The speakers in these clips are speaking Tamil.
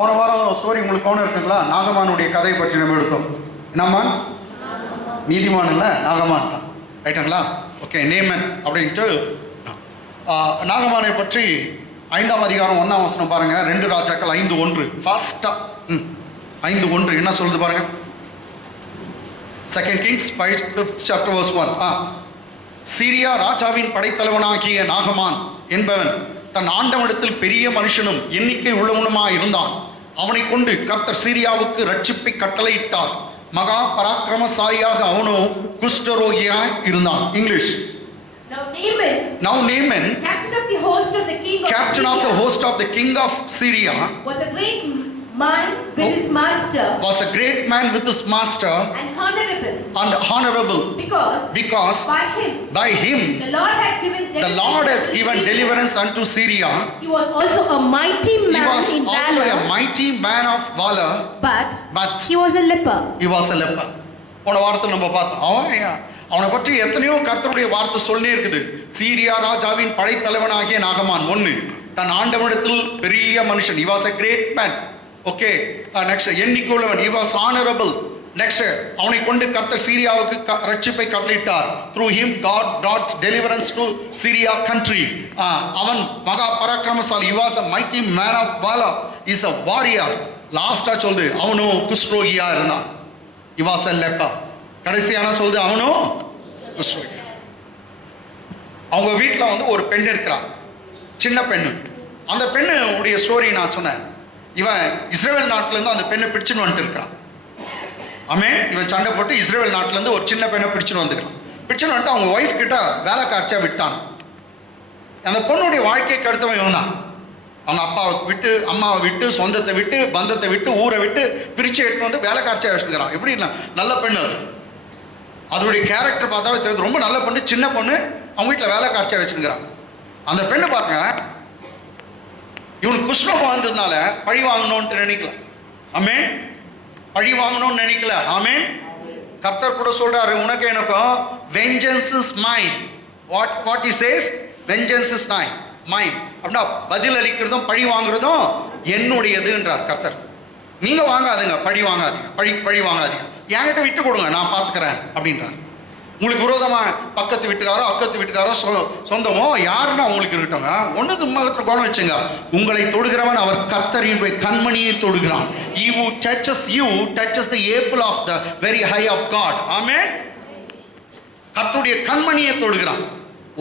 போன வாரம் ஸ்டோரி உங்களுக்கு கவனம் இருக்குங்களா? நாகமானுடைய கதையை பற்றி நம்ம எடுத்தோம். என்னம்மா? நீதிமான் இல்லை, நாகமான். ரைட்டுங்களா? ஓகே. நேமன் அப்படின்ட்டு நாகமானை பற்றி 5ஆம் அதிகாரம் 1ஆம் வசனம் பாருங்க. 2 ராஜாக்கள் 5:1. ஃபாஸ்டா 5:1 என்ன சொல்லுது பாருங்க. 2 Kings 5th chapter verse 1. Syria ராஜாவின் படைத்தலைவனாகிய நாகமான் என்பவன் தன் ஆண்டவனிடத்தில் பெரிய மனுஷனும் எண்ணிக்கை உள்ளவனுமாய் இருந்தான். அவனை கொண்டு கர்த்தர் சீரியாவுக்கு ரட்சிப்பை கட்டளையிட்டார். மகா பராக்கிரமசாலியாக அவனும் குஷ்டரோகியாய் இருந்தான். English. Now Naaman, captain of the host of the king of Syria, was a great man with his master, and honorable because by him the Lord has given deliverance unto Syria. He was also a mighty man of valor, but he was a leper. போன வாரத்தில் நம்ம பார்த்தோம். அவனை பற்றி எத்தனையோ கர்த்தருடைய வார்த்தை சொல்லே இருக்குது. சீரியா ராஜாவின் படைத்தலைவனாகிய நாகமான் 1 தன் ஆண்டவனிடத்தில் பெரிய மனுஷன். He was a great man. Okay. Next எண்ணிக்கை உள்ளவன். He was honorable. நெக்ஸ்ட் அவனை கொண்டு கர்த்தர் சீரியாவுக்கு ரட்சிப்பை கட்டளையிட்டார். Through him God brought deliverance to Syria country. அவன் மகா பராக்கிரமசாலி. He was a mighty man of valor. He is a warrior. லாஸ்டா சொல்லுது அவனும் குஷ்டரோகியா இருந்தான். He was a leper. கடைசியான சொல்லுது அவனும் குஷ்டரோகி. அவங்க வீட்டில் வந்து ஒரு பெண் இருக்கிறான், சின்ன பெண்ணு. அந்த பெண்ணு உடைய ஸ்டோரி நான் சொன்னேன். இவன் இஸ்ரேல் நாட்டிலேருந்து அந்த பெண்ணை பிடிச்சுன்னு வந்துட்டு இருக்கான். இவன் சண்டை போட்டு இஸ்ரேல் நாட்டிலேருந்து ஒரு சின்ன பெண்ணை பிடிச்சுன்னு வந்துக்கிறான். பிடிச்சுன்னு வந்துட்டு அவங்க ஒய்ஃப் கிட்ட வேலை காட்சியாக விட்டான். அந்த பொண்ணுடைய வாழ்க்கைக்கு அடுத்தவன் இவன் தான். அவங்க அப்பாவை விட்டு, அம்மாவை விட்டு, சொந்தத்தை விட்டு, பந்தத்தை விட்டு, ஊரை விட்டு பிரித்து எடுத்து வந்து வேலை காட்சியாக வச்சுக்கிறான். எப்படி இல்லை, நல்ல பெண்ணு அது. அதோடைய கேரக்டர் பார்த்தாவே தெரியுது, ரொம்ப நல்ல பொண்ணு, சின்ன பொண்ணு. அவங்க வீட்டில் வேலை காட்சியாக வச்சுக்கிறான். அந்த பெண்ணு பாருங்க, இவனுக்கு குஷ்டம் வாழ்ந்ததுனால பழி வாங்கணும்னு நினைக்கல. பழி வாங்கணும்னு நினைக்கல. கர்த்தர் கூட சொல்றாரு, உனக்கு எனக்கும் vengeance is mine. What he says, vengeance is mine. அப்படின்னா பதில் அளிக்கிறதும் பழி வாங்குறதும் என்னுடையதுன்றார் கர்த்தர். நீங்க வாங்காதுங்க, பழி வாங்காதீங்க, பழி வாங்காதீங்க, என்கிட்ட விட்டு கொடுங்க, நான் பார்த்துக்கிறேன் அப்படின்றார். உங்களுக்கு விரோதமா பக்கத்து வீட்டுக்காரோ அக்கத்து வீட்டுக்காரோ சொந்தமோ யாருன்னா உங்களுக்கு இருக்கட்டோங்க. ஒன்று உம்மகத்தில் கோணம் வச்சுங்க, உங்களை தொடுகிறவன் அவர் கர்த்தரின் கண்மணியை தொடுகிறான். He who touches you touches the apple of the very high of God. ஆமென். கர்த்தருடைய கண்மணியை தொடுகிறான்.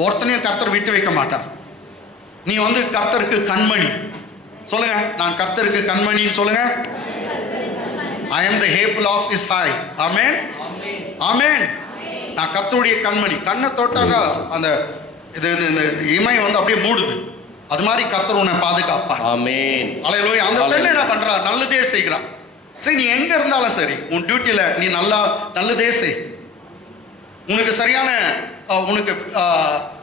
ஒருத்தனையும் கர்த்தர் விட்டு வைக்க மாட்டார். நீ வந்து கர்த்தருக்கு கண்மணி சொல்லுங்க. நான் கர்த்தருக்கு கண்மணின்னு சொல்லுங்க. I am the apple of his eye. ஆமென். ஆமென். நான் கர்த்தருடைய கண்மணி. கண்ணை தொட்டாக அந்த இது இமை வந்து அப்படியே மூடுது. அது மாதிரி கர்த்தர் உன்னை பாதுகாப்பார். ஆமென். அல்லேலூயா. அந்த பெண்ணை என்ன பண்றா? நல்லதே செய்கிறான். சரி, நீ எங்க இருந்தாலும் சரி, உன் டியூட்டியில நீ நல்லதே செய். உனக்கு சரியான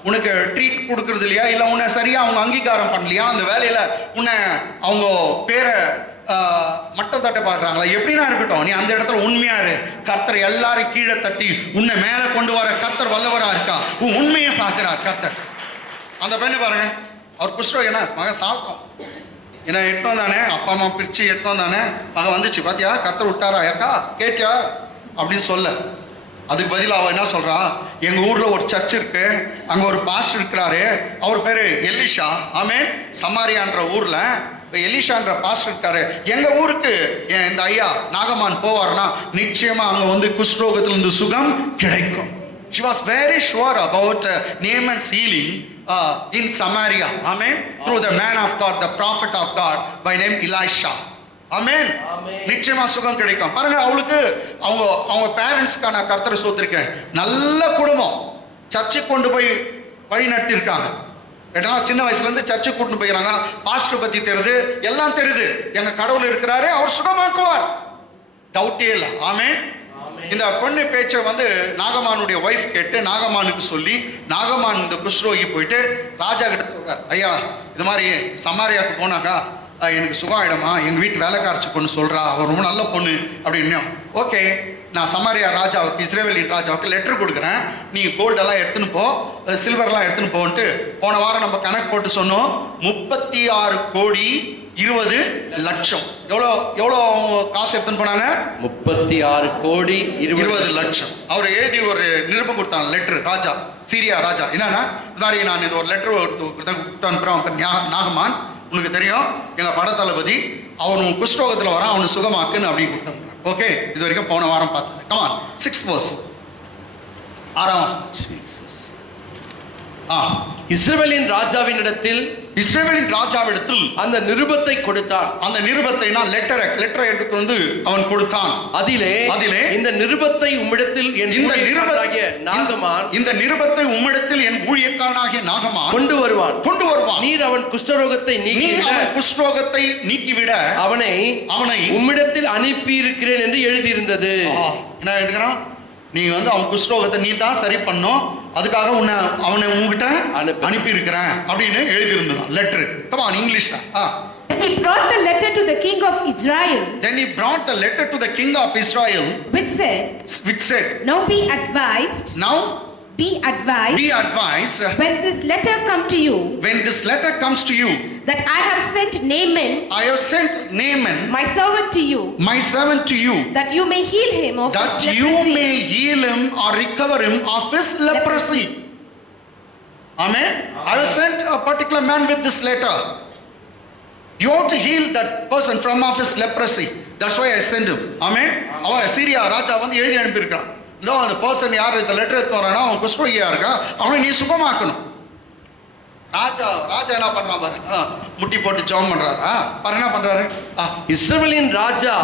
உனக்கு ட்ரீட் கொடுக்கறது இல்லையா, இல்லை உன்னை சரியா அவங்க அங்கீகாரம் பண்ணலையா, அந்த வேலையில உன்னை அவங்க பேரை மட்டம் தட்ட பார்க்குறாங்களா, எப்படின்னா இருக்கட்டும், நீ அந்த இடத்துல உண்மையா இரு. கர்த்தர் எல்லாரும் கீழே தட்டி உன்னை மேலே கொண்டு வர கர்த்தர் வல்லவரா இருக்கா. உன் உண்மையை பார்க்கிறார் கர்த்தர். அந்த பெண்ணு பாருங்க, அவர் குஷ்டம் என்ன மகன் சாப்பிட்டோம், ஏன்னா எட்டோம் தானே, அப்பா அம்மா பிரிச்சு எட்டோம் தானே, மகன் வந்துச்சு பாத்தியா, கர்த்தர் விட்டாரா, ஏக்கா கேட்டியா அப்படின்னு சொல்ல. அதுக்கு பதில் அவன் என்ன சொல்றா, எங்க ஊர்ல ஒரு சர்ச் இருக்கு, அங்க ஒரு பாஸ்டர் இருக்கிறாரு, அவர் பேரு எலிஷா. சமாரியான்ற ஊர்ல எலிஷான்ற பாஸ்டர் இருக்காரு. எங்க ஊருக்கு இந்த ஐயா நாகமான் போவார்னா நிச்சயமா அங்க வந்து குஷ்டரோகத்திலிருந்து சுகம் கிடைக்கும். She was very sure about Naaman's healing in Samaria. Through the man of God, the prophet of God by name Elisha. ஆமென். நிச்சயமா சுகம் கிடைக்கும். பாருங்க, அவளுக்கு அவங்க பேரண்ட்ஸ்க்கு நான் கர்த்தரை சோத்திருக்கேன். நல்ல குடும்பம், சர்ச்சுக்கு கொண்டு போய் வழி நடத்தி இருக்காங்க. சின்ன வயசுல இருந்து சர்ச்சுக்கு கொண்டு போயிடறாங்க. பாஸ்டர் பத்தி தெரியுது, எல்லாம் தெரியுது. எங்க கடவுள் இருக்கிறாரு, அவர் சுகமாக்குவார், டவுட்டே இல்லை. ஆமென். இந்த பொண்ணு பேச்சை வந்து நாகமானுடைய ஒய்ஃப் கேட்டு நாகமானுக்கு சொல்லி, நாகமான் இந்த குஷ்ரோகி போயிட்டு ராஜா கிட்ட சொல்றார், ஐயா இது மாதிரி சமாரியாவுக்கு போனாக்கா எனக்கு சுகம் ஆயிடுமா, எங்கள் வீட்டு வேலைக்காரச்சு பொண்ணு சொல்கிறா, அவர் ரொம்ப நல்ல பொண்ணு அப்படின்னு. ஓகே, நான் சமாரியா ராஜாவுக்கு, இஸ்ரேலின் ராஜாவுக்கு லெட்டர் கொடுக்குறேன், நீங்கள் கோல்டெல்லாம் எடுத்துன்னு போ, சில்வர்லாம் எடுத்துன்னு போன்ட்டு போன வாரம் நம்ம கணக்கு போட்டு சொன்னோம். 36 கோடி 20 லட்சம். எவ்வளோ எவ்வளோ அவங்க காசு எடுத்துன்னு போனாங்க? 36 கோடி 20 லட்சம். அவர் எழுதி ஒரு நிருபம் கொடுத்தாங்க, லெட்டர். ராஜா, சீரியா ராஜா என்னன்னா, இதாரி நான் இது ஒரு லெட்டர் கொடுத்து அனுப்புறேன். நாகமான், உனக்கு தெரியும் எங்க படத்தளபதி, அவன் குஷ்டரோகத்தில் வரான், அவனு சுகமாக்குன்னு அப்படின்னு கொடுத்தாங்க. ஓகே, இது வரைக்கும் போன வாரம் பார்த்தேன். கமான், 6th verse, 6ஆம் வசனம். இஸ்ரவேலின் ராஜாவினிடத்தில் இஸ்ரவேலின் ராஜாவிடத்தில் அந்த நிருபத்தை கொடுத்தான். அந்த நிருபத்தை நான் லெட்டரை எடுத்து வந்து அவன் கொடுத்தான். அதிலே இந்த நிருபத்தை உம்மிடத்தில் இந்த நிருபமாகிய நாகமான் இந்த நிருபத்தை உம்மிடத்தில் என் ஊழியக்காரனாகிய நாகமான் கொண்டு வருவான். நீர் அவன் குஷ்டரோகத்தை நீக்கிவிட அவனை உம்மிடத்தில் அனுப்பி இருக்கிறேன் என்று எழுதியிருந்தது. என்ன எழுதுகிறான்? நீ வந்து அவன் குஷ்டரோகத்தை நீ தான் சரி பண்ணும், அதுக்காக அவனை உங்ககிட்ட அனுப்பி இருக்கிறேன் அப்படின்னு எழுதி இருந்தான் லெட்டர். கம் ஆன், இங்கிலீஷ் தான். He brought the letter to the king of Israel. Then he brought the letter to the king of Israel, which said, Now be advised. Be advised. When this letter comes to you, that I have sent Naaman, my servant to you, that you may heal him of his leprosy. Or recover him of his leprosy. Amen. I have sent a particular man with this letter. You have to heal that person from of his leprosy. That's why I sent him. Amen. அவன் சீரியா ராஜா வந்து எழுதி அனுப்பியிருக்கான். இதோ அந்த பர்சன் யார் இந்த லெட்டர் எடுத்து வரானோ அவன் குஷ்டரோகியா இருக்கான், அவனை நீ சுகமாக்கணும். ராஜா என்ன பண்றான் பாரு, முட்டி போட்டு ஜெபம் பண்றாரா பாரு, என்ன பண்றாரு? இஸ்ரவேலின் ராஜா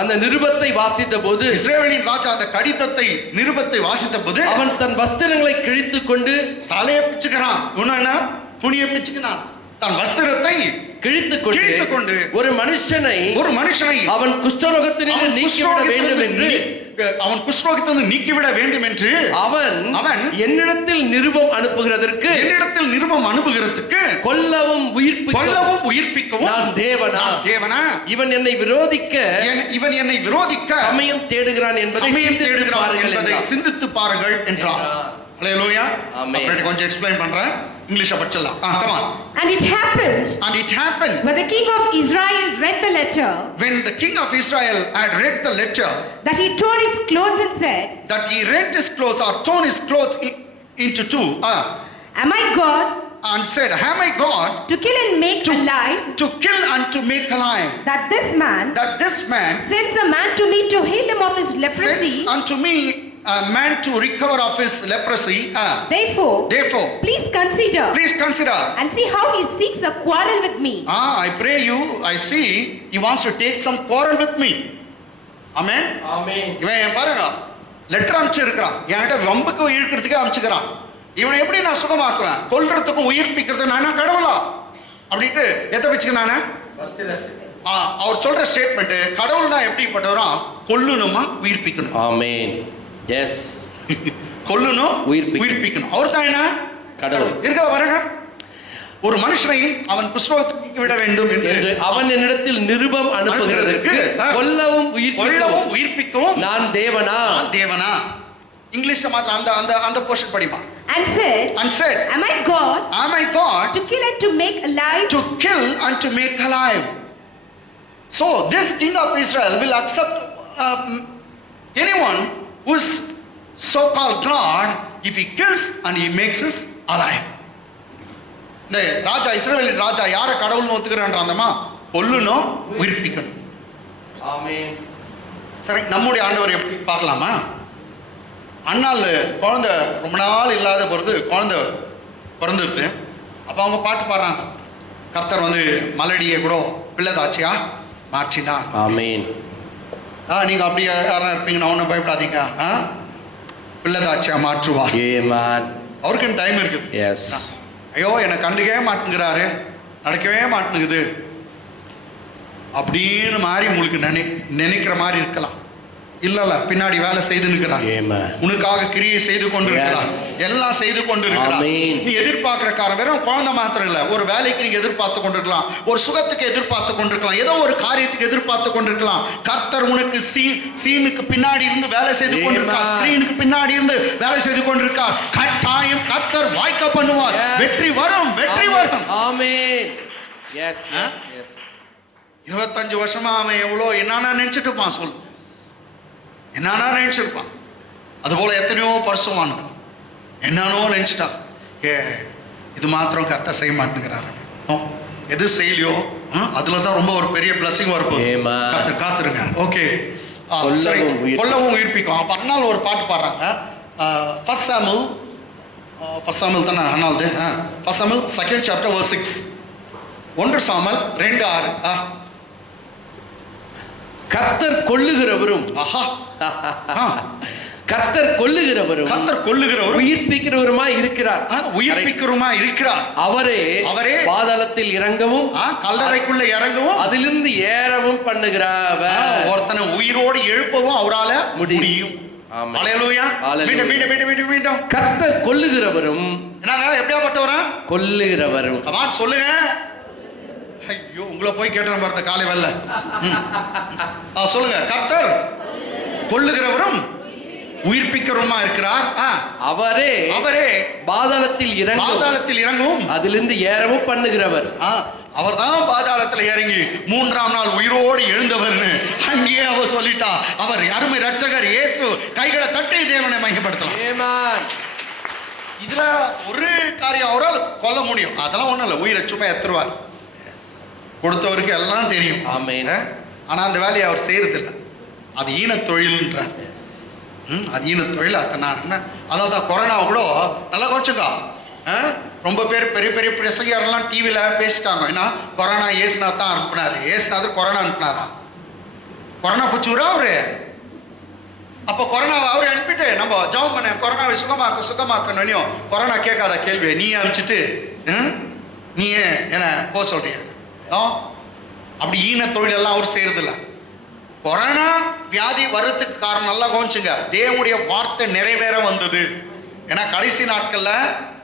அந்த நிருபத்தை வாசித்த போது, இஸ்ரவேலின் ராஜா அந்த கடிதத்தை நிருபத்தை வாசித்த போது, அவன் தன் வஸ்திரங்களை கிழித்துக் கொண்டு தலையை பிச்சுக்கிறான். என்ன துணியை பிச்சுக்கிறான், தன் வஸ்திரத்தை கிழித்துக் கொண்டு ஒரு மனுஷனை அவன் குஷ்டரோகத்திலிருந்து நீக்கிவிட வேண்டும் என்று அவன் என்னிடத்தில் நிருபம் அனுப்புகிறதற்கு கொல்லவும் உயிர்ப்பிக்கவும் நான் தேவனா? இவன் என்னை விரோதிக்க சமயம் தேடுகிறான் என்பதை சிந்தித்து பாருங்கள் என்றார். Hallelujah. Amen. கொஞ்சம் எக்ஸ்பிளைன் பண்றேன், இங்கிலீஷ்ல படிச்சலாம். Come on. And it happened when the king of Israel read the letter, had read the letter, that he tore his clothes and said, that he rent his clothes or torn his clothes into two. Am I God? And said, am I God to kill and make alive? To kill and to make alive. That this man sends a man to me to heal him of his leprosy. Sends unto me a man to recover of his leprosy. Therefore, please consider and see how he seeks a quarrel with me. I pray you, I see he wants to take some quarrel with me. Amen. இவன் பாருங்க, லெட்டர் அனுப்பிச்சிருக்கான், என்கிட்ட வம்புக்கு இழுக்கிறதுக்கு அனுப்பிச்சுக்கிறான். இவனை எப்படி நான் சுகமாக்குவேன்? கொல்றதுக்கும் உயிர்ப்பிக்கிறது நானா கடவுளா அப்படின்ட்டு எதை வச்சுக்கிறானே? அவர் சொல்ற ஸ்டேட்மெண்ட், கடவுள்னா எப்படிப்பட்டவரா? கொல்லணுமா உயிர்ப்பிக்கணும். ஆமென். எஸ், கொல்லணும் உயிர்ப்பிக்கணும். அவர் தான் என்ன? கடவுள். இருக்க வரங்க, ஒரு மனுஷனை அவன் குஷ்டரோகத்தை நீக்கிவிட வேண்டும் என்று அவன் என்னிடத்தில் நிருபம் அனுப்புகிறதற்கு கொல்லவும் உயிர்ப்பிக்கவும் நான் தேவனா? இங்கிலீஷ்ல மாத்திரம் அந்த portion படிமா. And said, am I God to kill and to make alive? So this king of Israel will accept anyone who is so called God if he kills and he makes us alive. இந்த ராஜா, இஸ்ரவேலின் ராஜா யாரை கடவுள்னு ஒத்துக்கிறான்றாந்தமா? கொல்லணும் உயிர்ப்பிக்கணும். ஆமென். சரி, நம்முடைய ஆண்டவர் எப்படி பார்க்கலாமா? அண்ணால் குழந்தை ரொம்ப நாள் இல்லாத பொழுது குழந்தை பிறந்துருக்கு. அப்போ அவங்க பாட்டு பாடுறாங்க, கர்த்தர் வந்து மலடியை கூட பிள்ளைதாச்சியா மாற்றினா. ஆமென். நீங்க அப்படி யாரா இருப்பீங்கன்னா ஒன்றும் பயப்படாதீங்க, பிள்ளைதாச்சியா மாற்றுவா. அவருக்குன்னு டைம் இருக்கு. ஐயோ என்னை கண்டுக்கவே மாட்டேங்கிறாரு, நடக்கவே மாட்டேங்குது அப்படின்னு மாதிரி உங்களுக்கு நினைக்கிற மாதிரி இருக்கலாம். இல்ல பின்னாடி வேலை செய்து நிற்கிறார், உனக்காக கிரியை செய்து கொண்டிருக்கிறார், எல்லாம் செய்து கொண்டிருக்கிறார். நீ எதிர்பார்க்கிற காரணம் வெறும் குழந்தை மாத்திரம் இல்ல, ஒரு வேலைக்கு நீங்க எதிர்பார்த்து கொண்டிருக்கலாம், ஒரு சுகத்துக்கு எதிர்பார்த்து கொண்டிருக்கலாம், ஏதோ ஒரு காரியத்துக்கு எதிர்பார்த்து கொண்டிருக்கலாம். கர்த்தர் உனக்கு சீனுக்கு பின்னாடி இருந்து வேலை செய்து கொண்டிருக்கார், ஸ்கிரீனுக்கு பின்னாடி இருந்து வேலை செய்து கொண்டிருக்கார். கட்டாயம் கர்த்தர் வாய்க்க பண்ணுவார், வெற்றி வரும். ஆமென். எஸ். 25 வருஷமா அவன் எவ்வளோ என்னன்னா நினைச்சிட்டு இருப்பான், சொல் என்னன்னா நினைச்சிருப்பான். அதுபோல எத்தனையோ பரிசுவான்கள் என்னன்னோ நினைச்சிட்டான். இது மாத்திரம் கரெக்டாக செய்ய மாட்டேங்கிறாரு. எது செய்யலையோ அதுல தான் ரொம்ப ஒரு பெரிய பிளஸிங் வரப்போகுது. காத்துருங்க. ஓகே, கொல்லவும் உயிர்ப்பிக்கும். அப்ப அண்ணால் ஒரு பாட்டு பாடுறாங்க. ஃபர்ஸ்ட் சாமுவேல் தானே அண்ணால்து. First Samuel 2nd chapter verse 6. 1 Samuel 2:6. கர்த்தர் கொல்லுகிறவரும், கர்த்தர் கொல்லுகிறவரும், கர்த்தர் கொல்லுகிறவரும் உயிர்ப்பிக்கிறவருமாய் இருக்கிறார். உயிர்ப்பிக்கிறவருமாய் இருக்கிறார். அவரே பாதாளத்தில் இறங்கவும், கல்லறைக்குள்ள இறங்கவும், அதிலிருந்து ஏறவும் பண்ணுகிறவர். ஒருத்தனை உயிரோடு எழுப்பவும் அவரால முடியும். அல்லேலூயா. மீண்டும் கர்த்தர் கொல்லுகிறவரும், என்னங்க எப்படியாப்பட்டவரா? கொல்லுகிறவரும். சொல்லுங்க. ஐயோ, உங்களை போய் கேட்டேன் பார்த்த காலை வரல. சொல்லுங்க. கர்த்தர் கொல்லுகிறவரும் உயிர்ப்பிக்கிறவருமா இருக்கிறார். அவரே பாதாளத்தில் இறங்கவும், அதிலிருந்து ஏறவும் பண்ணுகிறவர். அவர்தான் பாதாளத்தில் இறங்கி 3ஆம் நாள் உயிரோடு எழுந்தவர்னு அங்கேயே அவர் சொல்லிட்டா. அவர் அருமை ரட்சகர் இயேசு. கைகளை தட்டி தேவனை மையப்படுத்தலாம். இதுல ஒரு காரியம் அவரால் கொல்ல முடியும். அதெல்லாம் ஒண்ணும் இல்லை. உயிரை சும்மா எத்துருவார். கொடுத்தவருக்கு எல்லாம் தெரியும். ஆனா அந்த வேலையை அவர் செய்யறதில்லை. அது ஈன தொழில்ன்றார். அது ஈன தொழில். அதனால தான் கொரோனா கூட நல்லா கொஞ்சக்கா ரொம்ப பேர் பெரிய பெரிய பிரசங்கியாரெல்லாம் டிவியில் பேசிட்டாங்க. ஏன்னா கொரோனா ஏசுநாத் தான் அனுப்புனாரு. ஏசுநாதர் கொரோனா அனுப்புனாரா? கொரோனா பிடிச்சூரா அவரு? அப்போ கொரோனாவை அவரு அனுப்பிட்டு நம்ம ஜெபம் பண்ண கொரோனாவை சுகமாக்கணும். கொரோனா கேட்காத கேள்வியை நீ அனுப்பிச்சிட்டு நீ என்ன போக சொல்றீங்க? அப்படி ஈன தொழில் எல்லாம் அவர் செய்யறதில்ல. கொரோனா வியாதி வர்றதுக்கு காரணம் நல்லா கவனிச்சுங்க. தேவனுடைய வார்த்தை நிறைவேற வந்தது. ஏன்னா கடைசி நாட்கள்ல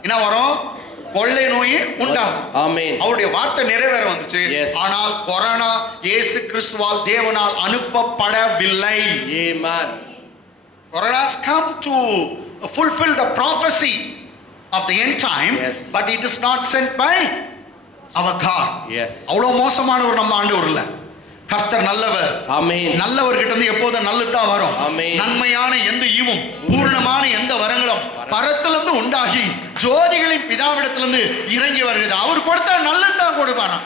என்ன வரும்? கொள்ளை நோய் உண்டாகும். அவருடைய வார்த்தை நிறைவேற வந்துச்சு. ஆனால் கொரோனா இயேசு கிறிஸ்துவால் தேவனால் அனுப்பப்படவில்லை. Corona has come to fulfill the prophecy of the end time, but it is not sent by our God. அவ்வளவு மோசமானவர் நம்ம ஆண்டவர் இல்ல. கர்த்தர் நல்லவர். நல்லவர்கிட்ட இருந்து எப்போதும் நல்லதுதான் வரும். நன்மையான எந்த ஈவும் பூர்ணமான எந்த வரங்களும் பரத்திலிருந்து உண்டாகி ஜோதிகளின் பிதாவிடத்திலிருந்து இறங்கி வருகிறது. அவர் கொடுத்தா நல்லதுதான் கொடுப்பானா?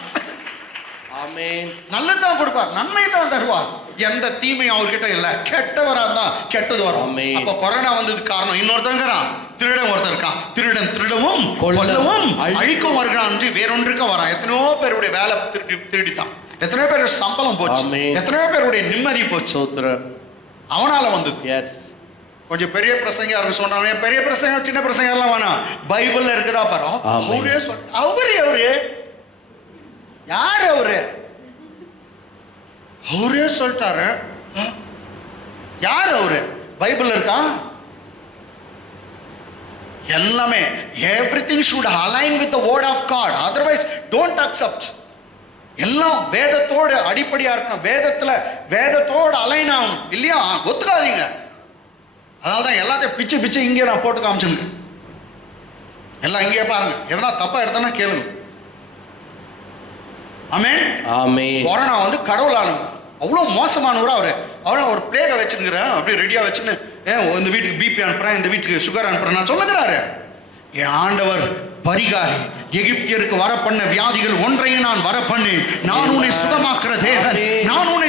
நல்லதுதான் கொடுப்பார். நன்மை தான் தருவார். எந்த தீமையும் அவர்கிட்ட இல்ல. கெட்டவரா இருந்தா கெட்டது வரும். அப்ப கொரோனா வந்தது காரணம் இன்னொருத்தங்கிறான். திருடன் ஒருத்தர் இருக்கான். திருடன் திருடவும் கொல்லவும் அழிக்கும் வருகிறான் என்று வேறொன்றுக்கு வரான். எத்தனையோ பேருடைய வேலை திருடிட்டான். எத்தனையோ பேர் சம்பளம் போச்சு. எத்தனையோ பேருடைய நிம்மதி போச்சு. அவனால வந்தது. கொஞ்சம் பெரிய பிரசங்க அவருக்கு சொன்னாங்க. பெரிய பிரசங்க சின்ன பிரசங்க எல்லாம் வேணாம். பைபிள்ல இருக்குதா பாரு. அவரே யாரு அவரே சொல்லிட்டாரு. யாரு அவரு? பைபிள் இருக்கா? எல்லாமே everything should align with the word of God, otherwise don't accept. எல்லாம் வேதத்தோட அடிப்படையா இருக்கணும். வேதத்தோட அலைன் ஆகணும். இல்லையா ஒத்துக்காதீங்க. அதனால்தான் எல்லாத்தையும் பிச்சு இங்கே நான் போட்டு காமிச்சுங்க. எல்லாம் இங்கே பாருங்க. எதனா தப்பா எடுத்தனா கேளுங்க. ஆமென். கொரோனா வந்து கடவுளால அவ்வளோ மோசமானவரா அவரை ஒரு பிளேகை வச்சுருக்கிறேன். அப்படியே ரெடியாக வச்சுன்னு இந்த வீட்டுக்கு பிபி அனுப்புறேன், இந்த வீட்டுக்கு சுகர் அனுப்புறேன் நான் சொல்லுகிறாரு. என் ஆண்டவர் பரிகாரி. எகிப்தியருக்கு வர பண்ண வியாதிகள் ஒன்றையும் நான் வர பண்ணி நான் உன்னை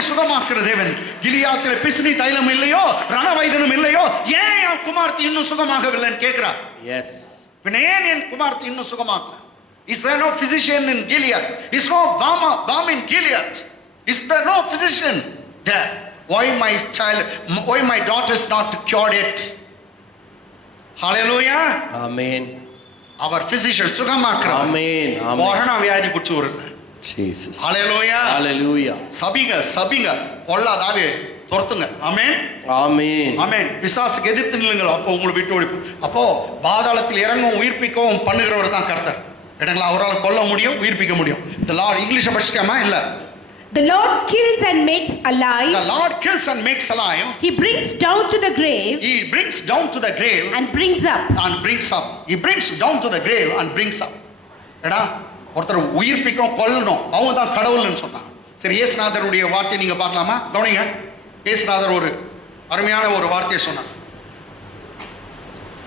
சுகமாக்குற தேவன். கிலியாத்தில் பிசினி தைலம் இல்லையோ, ரணவைதனும் இல்லையோ, ஏன் என் குமார்த்தி இன்னும் சுகமாகவில்லைன்னு கேட்கிறார். ஏன் என் குமார்த்தி இன்னும் சுகமாக்கல? Is there no physician in Gilead? Is no balm in Gilead? Is there no physician there? Why my daughter is not cured yet? Hallelujah. Amen. Our physician சுகமாக்குறார். Amen. Corona வியாதி புடிச்சு வருது. Jesus. Hallelujah. Hallelujah. சபிங்க பொல்லாதாவே துரத்துங்க. ஆமென். ஆமென். ஆமென். பிசாசுக்கு எதிர்த்து நில்லுங்கள். அப்போ உங்களை விட்டு ஓடி. அப்போ பாதாளத்தில் இறங்கவும் உயிர்ப்பிக்கவும் பண்ணுகிறவர் தான் கர்த்தர். இடங்களா அவரால் கொல்ல முடியும், உயிர்ப்பிக்க முடியும். The Lord இங்கிலீஷ் படிச்சிட்டோமா? இல்ல. The Lord kills and makes alive. The Lord kills and makes alive. He brings down to the grave. He brings down to the grave and brings up. He brings down to the grave and brings up. எடா ஒருத்தர் உயிர்ப்பிக்கும் கொல்லணும். அவங்க தான் கடவுள்னு சொன்னாங்க. சரி, இயேசுநாதருடைய வார்த்தை நீங்க பார்க்கலாமா? கவனிங்க. இயேசுநாதர் ஒரு அருமையான ஒரு வார்த்தையை சொன்னார்.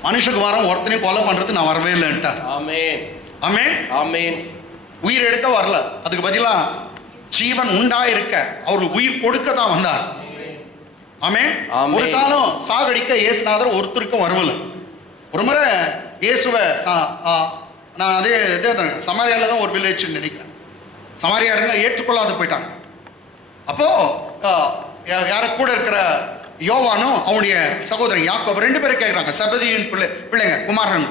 மனுஷகுமாரன் ஒருத்தனையும் கொலை பண்றது நான் வரவே இல்லைன்ட்டார். ஆமென். ஆமென். ஆமென். உயிர் எடுக்க வரல, அதுக்கு பதிலா ஜீவன் உண்டாயிருக்க அவர் உயிர் கொடுக்க தான் வந்தார். ஆமென். ஆமென். ஒரு காலம் சாகடிக்க இயேசுநாதர் ஒருத்தருக்கும் வரவில்லை. ஒரு முறை இயேசுவை நான் அதே சமாரியால தான் ஒரு வில்லேஜ் நினைக்கிறேன். சமாரியாருங்க ஏற்றுக்கொள்ளாத போயிட்டாங்க. அப்போ யார கூட இருக்கிற யோவானும் அவனுடைய சகோதரன் யாக்கோபு 2 பேரும் கேட்குறாங்க, செபதியின் பிள்ளைங்க குமாரன்,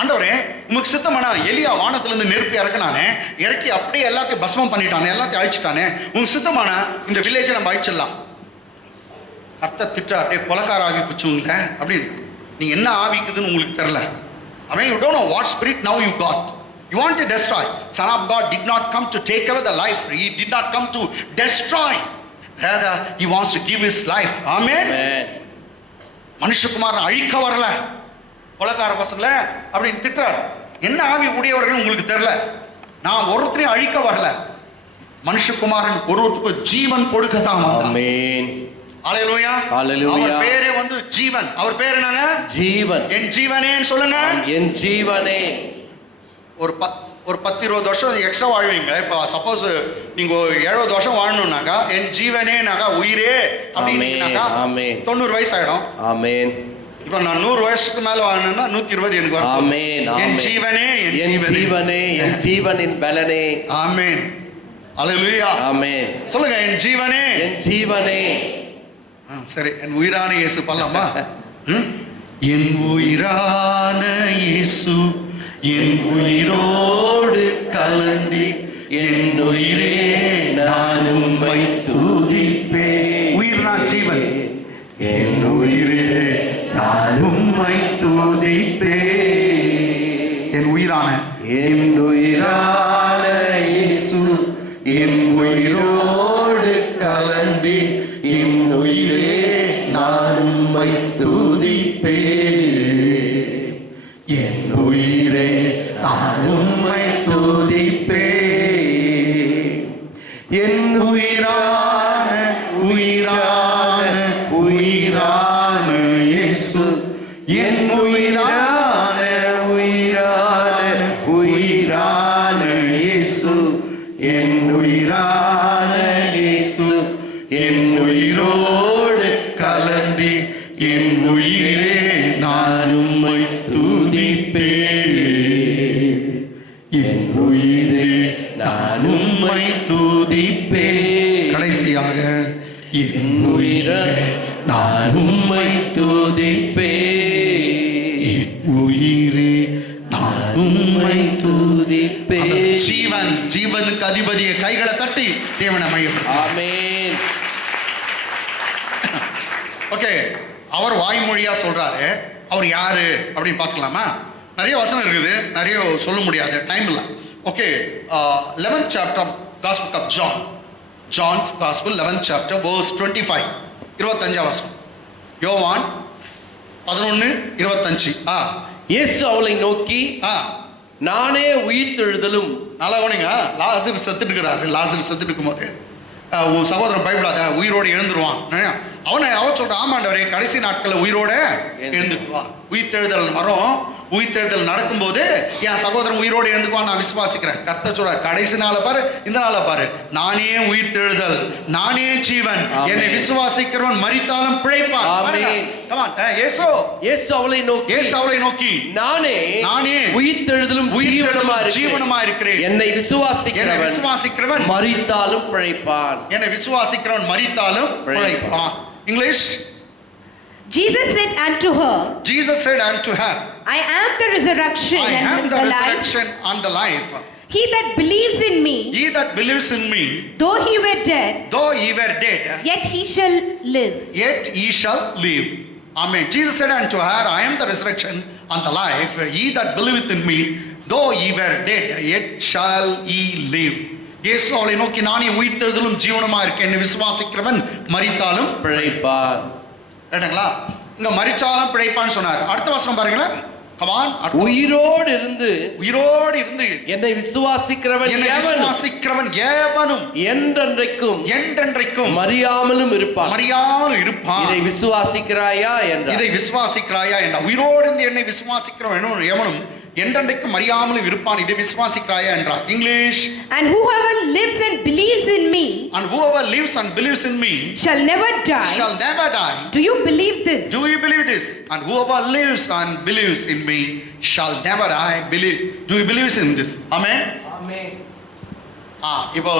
ஆண்டவரே உமக்கு சித்தமானா எலியா வானத்திலிருந்து நெருப்பு இறக்குனானே, இறக்கி அப்படியே எல்லாத்தையும் பஸ்மம் பண்ணிட்டானே, எல்லாத்தையும் அழிச்சிட்டானே, உங்களுக்கு சித்தமானா இந்த வில்லேஜை நம்ம அழிச்சிடலாம். அர்த்த திட்டா அப்படியே கொலக்கார ஆவி பிடிச்சுங்கள அப்படின்னு. நீ என்ன ஆவிக்குதுன்னு உங்களுக்கு தெரியல. I mean, you don't know what spirit now you got. You want to destroy. Son of God did not come to take away the life. He did not come to destroy. Rather, he wants to give his life. Amen. மனுஷகுமாரன் அழிக்க வரல, கொலக்கார பசங்கள அப்படின்னு திட்டுறார். என்ன ஆவி உடையவர்கள் உங்களுக்கு தெரியல. நான் ஒருத்தரையும் அழிக்க வரல, மனுஷகுமாரன் ஒருவருக்கு ஜீவன் கொடுக்க தான் வந்தார். ஆமென். ஹalleluya. ஹalleluya. அவர் பேரே வந்து ஜீவன். அவர் பேர் என்னங்க? ஜீவன். என் ஜீவனேன்னு சொல்லுங்க. என் ஜீவனே. ஒரு 10-20 வருஷம் எக்ஸ்ட்ரா வாழ்வீங்க. இப்போ சப்போஸ் நீங்க 70 வருஷம் வாழணும்னாக்கா என் ஜீவனேனாக்கா உயிரே அப்படின்னாக்கா 90 வயசு ஆயிடும். ஆமென். இப்போ நான் 100 வருஷத்துக்கு மேல வாழணும்னா 120 எனக்கு வரும். ஆமென். என் ஜீவனே, என் ஜீவனே, என் ஜீவனின் பலனே. ஆமென். ஹalleluya. ஆமென். சொல்லுங்க, என் ஜீவனே, என் ஜீவனே. சரி, என் உயிரான இயேசு பாடலாமா? என் உயிரான இயேசு என் உயிரோடு கலந்தி, என் உயிரே நான் உம்மை துதிப்பேன். உயிர்னா ஜீவன். என் உயிரே நான் உம்மை துதிப்பேன். என் உயிரான இயேசு என் உயிரோடு கலந்தி, என் உயிரே நான் உம்மை துதிப்பேன். என் உயிரே நான் உம்மை துதிப்பேன். என் உயிரான உயிரான உயிரான இயேசு என் உயிரான உயிரான உயிரான இயேசு என் உயிரான இயேசு என் உயிரோடு கலந்தி, என் உயிரே நான் உம்மை துதிப்பேன். என் உயிரே நான் உம்மை துதிப்பேன். கடைசியாக என் உயிரே நான் உம்மை துதிப்பேன். என் உயிரே நான் உம்மை துதிப்பேன். ஜீவன், ஜீவனுக்கு அதிபதியை கைகளை தட்டி தேவனை மையப்படுத்த. ஆமென். ஓகே, அவர் வாய்மொழியா சொல்றாரு. அவர் யாரு அப்படின்னு பார்க்கலாமா? நிறைய வசனம் இருக்குது, நிறைய சொல்ல முடியாது, டைம் இல்லை. Okay, 11th chapter Gospel of John, John's Gospel 11th chapter verse 25, 25 வசனம். யோவான் 11:25. இயேசு அவளை நோக்கி, நானே உயிர்த்தெழுதலும். நல்லா கவனிங்க. லாசரு செத்துட்டு இருக்கிறாரு. லாசரு செத்துட்டு இருக்கும்போது உன் சகோதரன் பயப்படாத, உயிரோடு எழுந்துருவான். அவன் சொல்றான், ஆமாண்டவரே கடைசி நாட்களில் உயிரோட எழுந்துக்குவான். உயிர்த்தெழுதல் வரும். உயிர்த்தெழுதல் நடக்கும்போது என் சகோதரன் உயிரோடு எழுந்துக்குவான் நான் விசுவாசிக்கிறேன். கர்த்தர் சொல்ற, கடைசி நாளை பாரு, இந்த நாளை பாரு, நானே உயிர்த்தெழுதல், நானே ஜீவன், என்னை விசுவாசிக்கிறவன் மரித்தாலும் பிழைப்பான். இயேசு அவளை நோக்கி, நானே உயிர்த்தெழுதலும் ஜீவனுமா இருக்கிறேன். என்னை விசுவாசிக்கிறவன் மரித்தாலும் பிழைப்பான். என்னை விசுவாசிக்கிறவன் மரித்தாலும் பிழைப்பான். English. Jesus said unto her, I am the resurrection and the life. He that believes in me, though he were dead, yet he shall live. Amen. Jesus said unto her, I am the resurrection and the life. He that believeth in me, though he were dead, yet shall he live. இயேசு அவளை நோக்கி, நானே உயிர்த்தெழுதலும் ஜீவனுமா இருக்கேன், என்னை விசுவாசிக்கிறவன் மரித்தாலும் பிழைப்பான். ரைட்டுங்களா? இங்க மரிச்சாலும் பிழைப்பான்னு சொன்னார். அடுத்த வசனம் பாருங்களேன். Come on. உயிரோடு இருந்து என்னை விசுவாசிக்கிறவன் எவனும் என்றென்றைக்கும் மறியாமலும் இருப்பான். இதை விசுவாசிக்கிறாயா என்றார். உயிரோடு இருந்து என்னை விசுவாசிக்கிறவன் எவனும் என்றென்றைக்கும் மறியாமலும் இருப்பான். இதை விசுவாசிக்கிறாயா என்றார். English. And whoever lives and believes in me shall never die. Do you believe this? And whoever lives and believes in me shall never die. Do you believe in this? Amen. இப்போ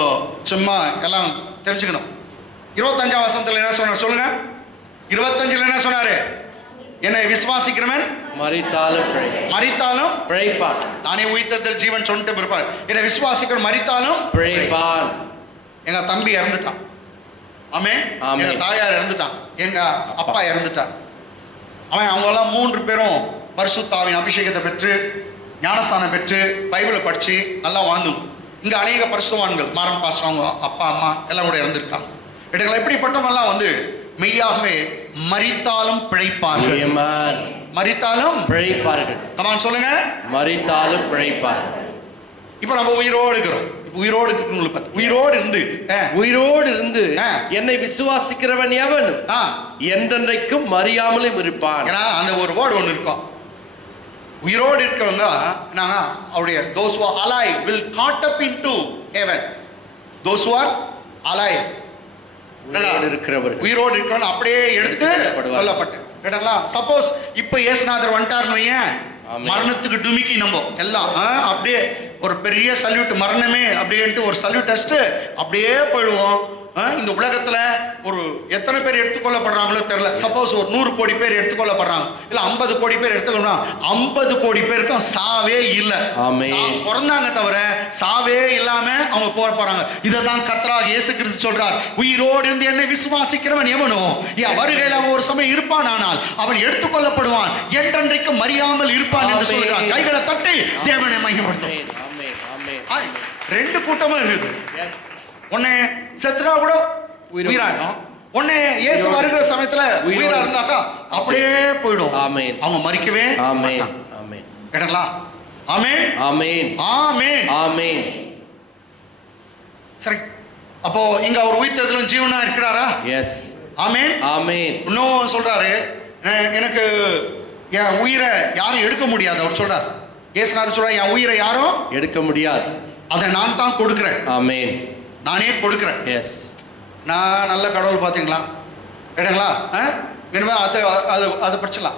சும்மா எல்லாம் தெரிஞ்சுக்கணும். 25ஆம் வசனத்துல என்ன சொன்னார் சொல்லுங்க. 25ல என்ன சொன்னாரு? என்னை விசுவாசிக்கிறவன் மரித்தாலும் பிழைப்பான். நானே உயிர்த்தெழுதல் ஜீவன் சொல்லிட்டு இருப்பார். என்னை விசுவாசிக்கிறவன் மரித்தாலும் பிழைப்பான். எங்க தம்பி இறந்துட்டான். ஆமென். எங்க தாயார் இறந்துட்டான். எங்க அப்பா இறந்துட்டார். அவங்க எல்லாம் 3 பேரும் பரிசுத்த ஆவியின் அபிஷேகத்தை பெற்று ஞானஸ்தானம் பெற்று பைபிளை படிச்சு நல்லா வாழ்ந்தோம். இங்க அநேக பரிசுத்தவான்கள் மாரன் பாஸ்டர் அவங்க அப்பா அம்மா எல்லாம் கூட இறந்துருக்காங்க. இடங்கள் எப்படிப்பட்டவங்கெல்லாம் வந்து மெய்யாகவே மரித்தாலும் பிழைப்பார்கள். மரித்தாலும் பிழைப்பார்கள். கமான் சொல்லுங்க. மரித்தாலும் பிழைப்பார்கள். இப்ப நம்ம உயிரோடு இருக்கிறோம். உயிரோடு இருந்து என்னை விசுவாசிக்கிறவன் எவன் என்றென்றைக்கும் மறியாமலும் இருப்பான். அந்த ஒரு வேர்டு ஒன்று இருக்கும். உயிரோடு இருக்கிறவங்க அவருடைய those who are alive will caught up into heaven. Those who are alive உயிரோடு இருக்கிறவங்க அப்படியே எடுத்து கொல்லப்பட்டு. சப்போஸ் இப்ப இயேசுநாதர் வந்துட்டாருன்னு வையேன், மரணத்துக்கு டுமிக்கி நம்ம எல்லாம் அப்படியே ஒரு பெரிய சல்யூட், மரணமே அப்படின்ட்டு ஒரு சல்யூட் அடிச்சுட்டு அப்படியே போயிடுவோம். இந்த உலகத்துல ஒரு எத்தனை பேர் எடுத்துக்கொள்ளப்படுறாங்களோ தெரியல. சப்போஸ் ஒரு 100 கோடி பேர் எடுத்துக்கொள்ளப்படுறாங்க, இல்ல 50 கோடி பேர் எடுத்துக்கொள்ளலாம். 50 கோடி பேருக்கும் சாவே இல்ல, பிறந்தாங்க தவிர சாவே இல்லாம அவங்க போறாங்க. இதைதான் கர்த்தராகிய இயேசு கிறிஸ்து சொல்றார். உயிரோடு இருந்து என்னை விசுவாசிக்கிறவன் எவனோ என் வருகையில் அவன் ஒரு சமயம் இருப்பான், ஆனால் அவன் எடுத்துக்கொள்ளப்படுவான், என்றென்றைக்கு மறியாமல் இருப்பான் என்று சொல்கிறான். கைகளை தட்டி தேவனை மகிமைப்படுத்தும். 2 கூட்டமும் இருக்குது. உன்னை செத்துனா கூட உயிராகும், உன்னை இயேசு வருகிற சமயத்துல உயிரா இருந்தாக்கா அப்படியே போயிடும். அவங்க மரிக்கவே கேட்டங்களா? ஆமென் ஆமென் ஆமென் ஆமென். சரி, அப்போ இங்க அவர் உயிர்த்தெழுதலும் ஜீவனா இருக்கிறாரா? எஸ். ஆமென் ஆமென். இன்னும் சொல்றாரு, எனக்கு என் உயிரை யாரும் எடுக்க முடியாது அவர் சொல்றாரு. இயேசுநாதர் சொல்றாரு, என் உயிரை யாரும் எடுக்க முடியாது, அதை நான் தான் கொடுக்கிறேன். ஆமென். நானே கொடுக்கிறேன். எஸ். நான் நல்ல கடவுள் பார்த்தீங்களா கேட்டங்களா? அது படிச்சலாம்.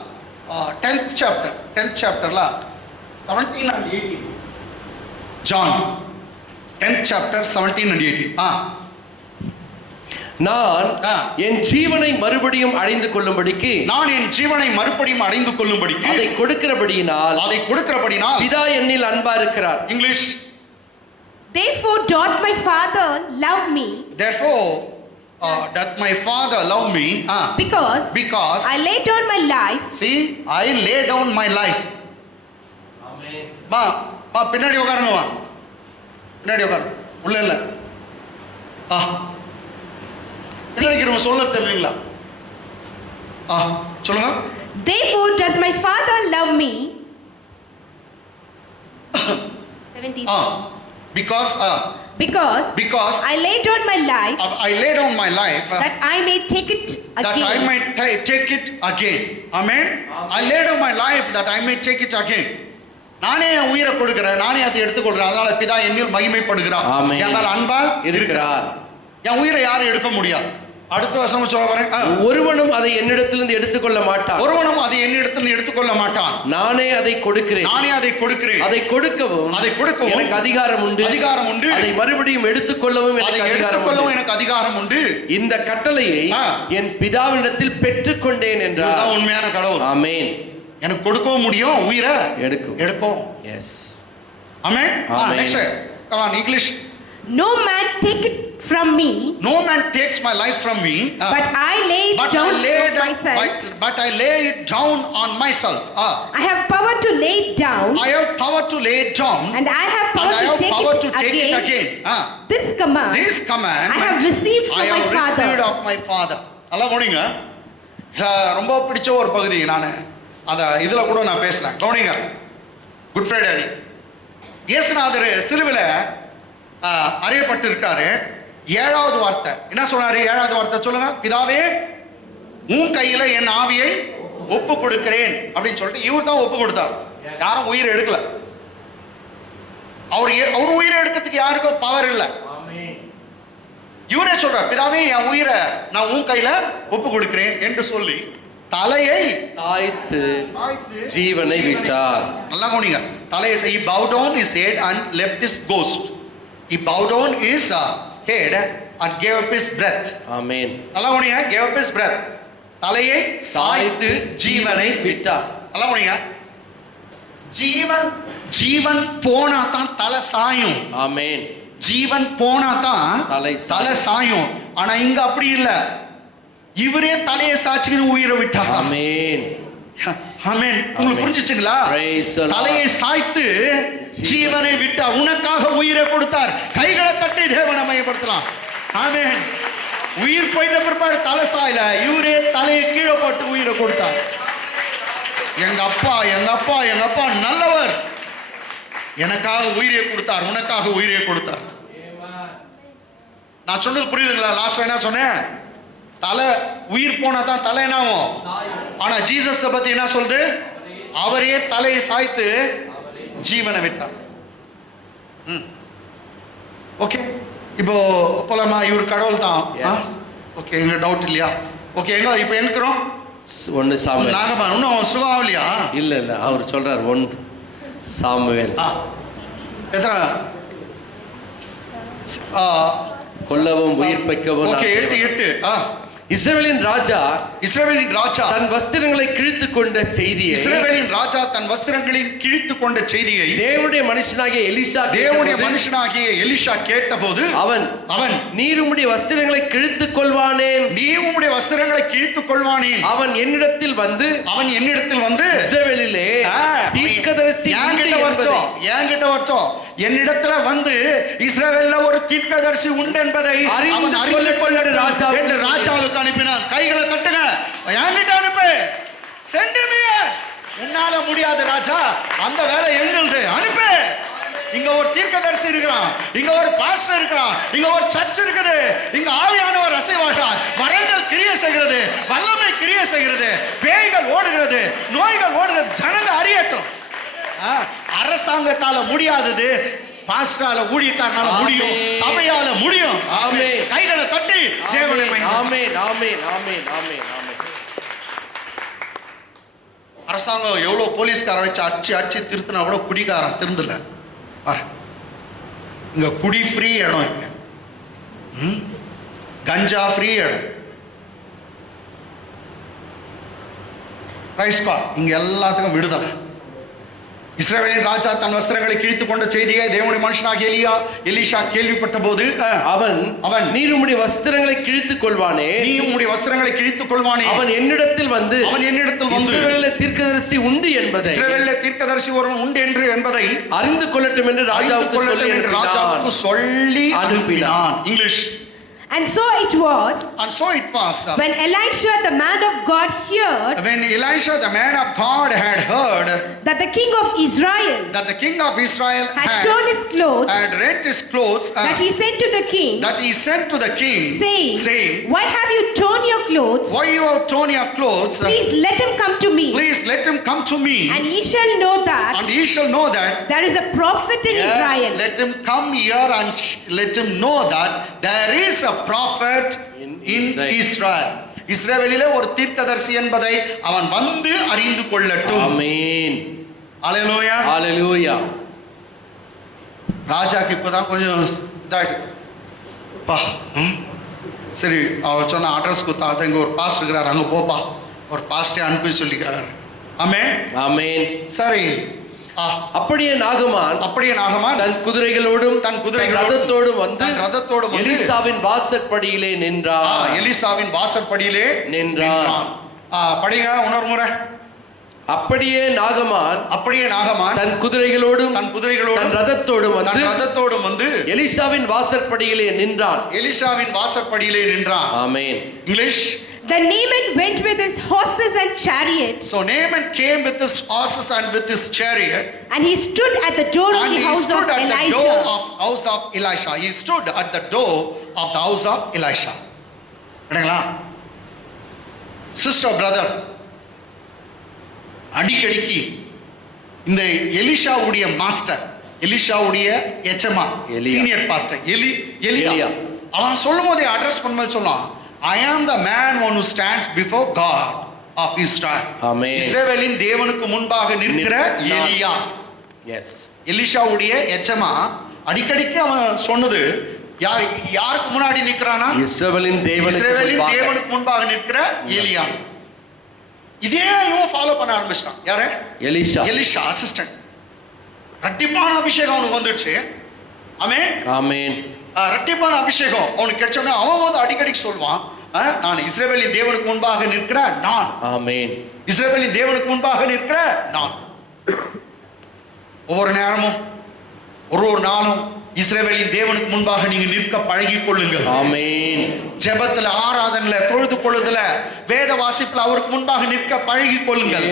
10th chapterல 17 and 18 John 10th chapter 17 and 18. நான் என் ஜீவனை மறுபடியும் அடைந்து கொள்ளும்படிக்கு அதை கொடுக்கிறபடியினால் பிதா என்னில் அன்பா இருக்கிறார். English. Therefore doth my Father love me. Doth my Father love me? Because I lay down my life. See, I lay down my life. Amen. மா பின்னாடி உட்காருங்க. பின்னாடி உட்காரு. உள்ள இல்ல. பின்னாடி இருங்க, சொல்ல தெரியலீங்களா? சொல்லுங்க. Therefore does my Father love me. 17. Because I lay down my life. That I may take it again. That I might take it again. Amen. I lay down my life that I may take it again. நானே என் உயிரை கொடுக்கிறேன், நானே அதை எடுத்துக்கொள்கிறேன். அதனால பிதா என்னில் மகிமைப்படுகிறார், என்னால் அன்பால் இருக்கிறார். என் உயிரை யாரும் எடுக்க முடியாது. அடுத்த வசனம் சொல்ல வரேன். ஒருவனும் அதை என்னிடத்திலிருந்து எடுத்துக்கொள்ள மாட்டான். நானே அதை கொடுக்கிறேன். அதை கொடுக்கவும் எனக்கு அதிகாரம் உண்டு. அதை மறுபடியும் எடுத்துக்கொள்ளவும் எனக்கு அதிகாரம் உண்டு. இந்த கட்டளையை என் பிதாவினிடத்தில் பெற்றுக்கொண்டேன் என்றார். உண்மையான கடவுள். ஆமென். எனக்கு கொடுக்கவும் முடியும், உயிரை எடுக்கும். Yes. Amen. Next come on English. No man take it from me. No man takes my life from me. But I lay it down on myself. I have power to lay it down. And I have power to take it again. This command I have received from my Father. Allah godinga. ரொம்ப பிடிச்ச ஒரு பகுதி. நான் அத இதுல கூட நான் பேசுறேன், கவனிங்க. குட் ஃப்ரைடே இயேசுநாதர் சிலுவையில அறையப்பட்டு இருக்காரு. 7வது வார்த்தை என்ன சொன்னாரு? 7வது வார்த்தை சொல்லுங்க. பிதாவே உன் கையில என் ஆவியை ஒப்பு கொடுக்கிறேன் அப்படின்னு சொல்லிட்டு இவர் தான் ஒப்பு கொடுத்தார். யாரும் உயிரை எடுக்கல. அவர் உயிரை எடுக்கிறதுக்கு யாருக்கும் பவர் இல்லை. இவரே சொல்றார், பிதாவே என் உயிரை நான் உன் கையில ஒப்பு கொடுக்கிறேன் என்று சொல்லி தலையை சாய்த்து ஜீவனை விட்டார். நல்லா கவனிங்க. தலையை he bowed down his head and left his ghost. He bowed down his head and gave up his breath. ஆமென். நல்லா கவனிங்க. gave up his breath. தலையை சாய்த்து ஜீவனை விட்டார். நல்லா கவனிங்க. ஜீவன் போனா தான் தலை சாயும். ஆமென். ஜீவன் போனா தான் தலை சாயும். ஆனா இங்க அப்படி இல்ல. இவரே தலையை சாய்ச்சின்னு உயிரை விட்டார். ஆமென். ஆமென். உங்களுக்கு புரிஞ்சுச்சுங்களா? தலையை சாய்த்து ஜீவனை விட்டார். உனக்காக உயிரை கொடுத்தார். கைகளை தட்டி தேவனை மையப்படுத்தலாம். ஆமென். உயிர் போயிட்ட பிற்பாடு தலை சாயல, இவரே தலையை கீழே போட்டு உயிரை கொடுத்தார். எங்க அப்பா நல்லவர். எனக்காக உயிரை கொடுத்தார், உனக்காக உயிரை கொடுத்தார். நான் சொன்னது புரியுதுங்களா? லாஸ்ட் என்ன சொன்னேன்? தலை உயிர் போனா தான் தலை என்னாகும். ஆனா ஜீசஸ் பத்தி என்ன சொல்றது? அவரே தலையை சாய்த்து ஜீவனை விட்டார். ஓகே, இப்போ போலாமா? இவர் கடவுள் தான். ஓகே, எங்க டவுட் இல்லையா? ஓகே, எங்க இப்போ இருக்கிறோம்? 1 சாமுவேல். நாகமா இன்னும் சுகம் ஆகலையா? இல்ல அவர் சொல்றார் 1 சாமுவேல். எத்தனை? கொல்லவும் உயிர்ப்பிக்கவும். ஓகே, 8. இஸ்ரவேலின் ராஜா தன் வஸ்திரங்களை கிழித்துக் கொண்ட செய்தியை தேவனுடைய மனுஷனாகிய எலிஷா கேட்டபோது அவன் நீர் உம்முடைய வஸ்திரங்களை கிழித்துக் கொள்வானேன். அவன் என்னிடத்தில் வந்து இஸ்ரவேலிலே தீர்க்கதரிசி என்கிட்ட வரட்டும். என்னிடத்துல வந்து இஸ்ரவேல்ல ஒரு தீர்க்கதரிசி உண்டு என்பதை அறிந்து கொள்ளடு ராஜா என்று ராஜாவுக்கு அனுப்பினான். கைகளை தட்டுங்க. என்கிட்ட அனுப்பு. உன்னால முடியாது ராஜா, அந்த வேலை எங்களுது. அனுப்பு. இங்க ஒரு தீர்க்கதரிசி இருக்கிறான், இங்க ஒரு பாஸ்டர் இருக்கிறான், இங்க ஒரு சர்ச் இருக்குது. இங்க ஆவியானவர் அசைவாட்டார். வரங்கள் கிரியை செய்கிறது, வல்லமை கிரியை செய்கிறது, பேய்கள் ஓடுகிறது, நோய்கள் ஓடுகிறது. ஜனங்க அறியட்டும். அரசாங்கத்தால முடியாதது பாஸ்டரால ஊழியக்காரனால முடியும், சபையால முடியும். ஆமென். கைகளை தட்டி தேவனை ஆமென் ஆமென் ஆமென் ஆமென் ஆமென். அரசாங்கம் எவ்வளவு போலீஸ்கார வச்சு அடிச்சு திருத்தினா கூட குடிகாரன் திருந்தல. இங்க குடி ஃப்ரீ இடம், இங்க கஞ்சா ஃப்ரீ இடம். இங்க எல்லாத்துக்கும் விடுதலை. இஸ்ரவேலின் ராஜா தன் வஸ்திரங்களை கிழித்துக் கொண்ட செய்தியை தேவனுடைய மனுஷனாகிய எலிஷா கேள்விப்பட்ட போது அவன் நீர் உம்முடைய வஸ்திரங்களை கிழித்துக் கொள்வானே, அவன் என்னிடத்தில் வந்து இஸ்ரவேலிலே தீர்க்கதரிசி உண்டு என்பதை, இஸ்ரவேலிலே தீர்க்கதரிசி ஒருவன் உண்டு என்பதை அறிந்து கொள்ளட்டும் என்று ராஜாவுக்கு சொல்லி அனுப்பினான். English. And so it was when Elisha the man of God heard had heard that the king of Israel had torn his clothes, that he sent to the king saying, why have you torn your clothes? Please let him come to me, and he shall know that there is a prophet in Israel. Let him come here and let him know that there is a prophet in Israel. இஸ்ரவேலிலே ஒரு தீர்க்கதரிசி என்பதை அவன் வந்து அறிந்து கொள்ளட்டும். ஆமென். ஹalleluya. ஹalleluya. ராஜாக்கு இப்பதான் கொஞ்சம் இதாயிட்டு. சரி, அவர் சொன்ன அட்ரஸ் கொடுத்தா இங்க ஒரு பாஸ்டர் இருக்கிறார், அங்க போப்பா, ஒரு பாஸ்டரை அனுப்பி சொல்லிக்கிறார். ஆமென் ஆமென். சரி, அப்படியே நாகமான் தன் குதிரைகளோடும் ரதத்தோடும் வந்து எலிசாவின் வாசற்படியிலே நின்றான். படிங்க இன்னொரு முறை. அப்படியே நாகமான் தன் குதிரைகளோடும் தன் ரதத்தோடும் வந்து எலிசாவின் வாசற்படியிலே நின்றான். ஆமென். English. Then Naaman went with his horses and chariots. So Naaman came with his horses and with his chariot. And he stood at the door of the house of Elisha. He stood at the door of the house of Elisha. என்னங்களா? Sister, brother, அடிக்கடிக்கு இந்த எலிஷாவுடைய மாஸ்டர், எலிஷாவுடைய எச்சமா, சீனியர் பாஸ்டர் எலியா, அவன் சொல்லும்போது அட்ரஸ் பண்ணும்போது சொல்லுவான், I am the man one who stands before God of Israel. ஆமென். இஸ்ரவேலின் தேவனுக்கு முன்பாக நிற்கிற எலியா. எஸ். எலிஷாவுடைய எச்சமா அடிக்கடிக்கு அவன் சொன்னது யாருக்கு முன்னாடி நிற்கிறானா? இஸ்ரவேலின் தேவனுக்கு முன்பாக நிற்கிற எலியா. இதே இவன் ஃபாலோ பண்ண ஆரம்பிச்சான். யாரு? எலிஷா அசிஸ்டன்ட். இரட்டிப்பான அபிஷேகம் அவனுக்கு வந்துடுச்சு. ஆமென். இரட்டிப்பான அபிஷேகம் அவனுக்கு கிடைச்சோன்னா அவன் வந்து அடிக்கடிக்கு சொல்வான், நான் இஸ்ரவேலின் தேவனுக்கு முன்பாக நிற்கிற நான். ஆமென். இஸ்ரவேலின் தேவனுக்கு முன்பாக நிற்கிற நான். ஒவ்வொரு நேரமும் ஒரு நாளும் இஸ்ரவேலின் தேவனுக்கு முன்பாக நீங்க நிற்க பழகிக் கொள்ளுங்கள். ஆமென். ஜெபத்துல, ஆராதனையில, தொழுது கொள்ளுதல, வேத வாசிப்புல அவருக்கு முன்பாக நிற்க பழகிக் கொள்ளுங்கள்.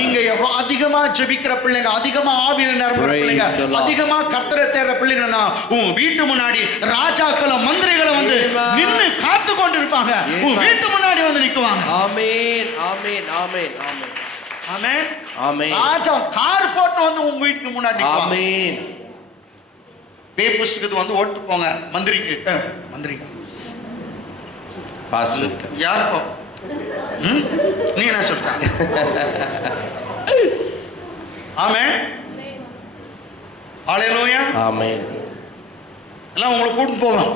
நீங்க அதிகமா ஜெபிக்கிற பிள்ளைங்க, அதிகமா ஆவியில நிரம்புற பிள்ளைங்க, அதிகமா கர்த்தரை தேடுற பிள்ளைங்கன்னா உன் வீட்டு முன்னாடி ராஜாக்களும் மந்திரிகளும் வந்து நின்னு காத்து கொண்டு இருப்பாங்க. உன் வீட்டு முன்னாடி வந்து நிக்குவாங்க. ஆமென். ஆமென். ஆமென். ஆமென். ஆமென். ஆமென். ராஜா கார் போட்டு வந்து உங்க வீட்டுக்கு முன்னாடி நிக்குவாங்க. ஆமென். பேய் புஸ்தகத்துக்கு வந்து ஓட்டு போங்க மந்திரிக்கு. யாருப்போ நீ என்ன சொல்ற? ஆமென். ஹல்லேலூயா. ஆமென். எல்லாம் உங்களை கூட்டிட்டு போவோம்.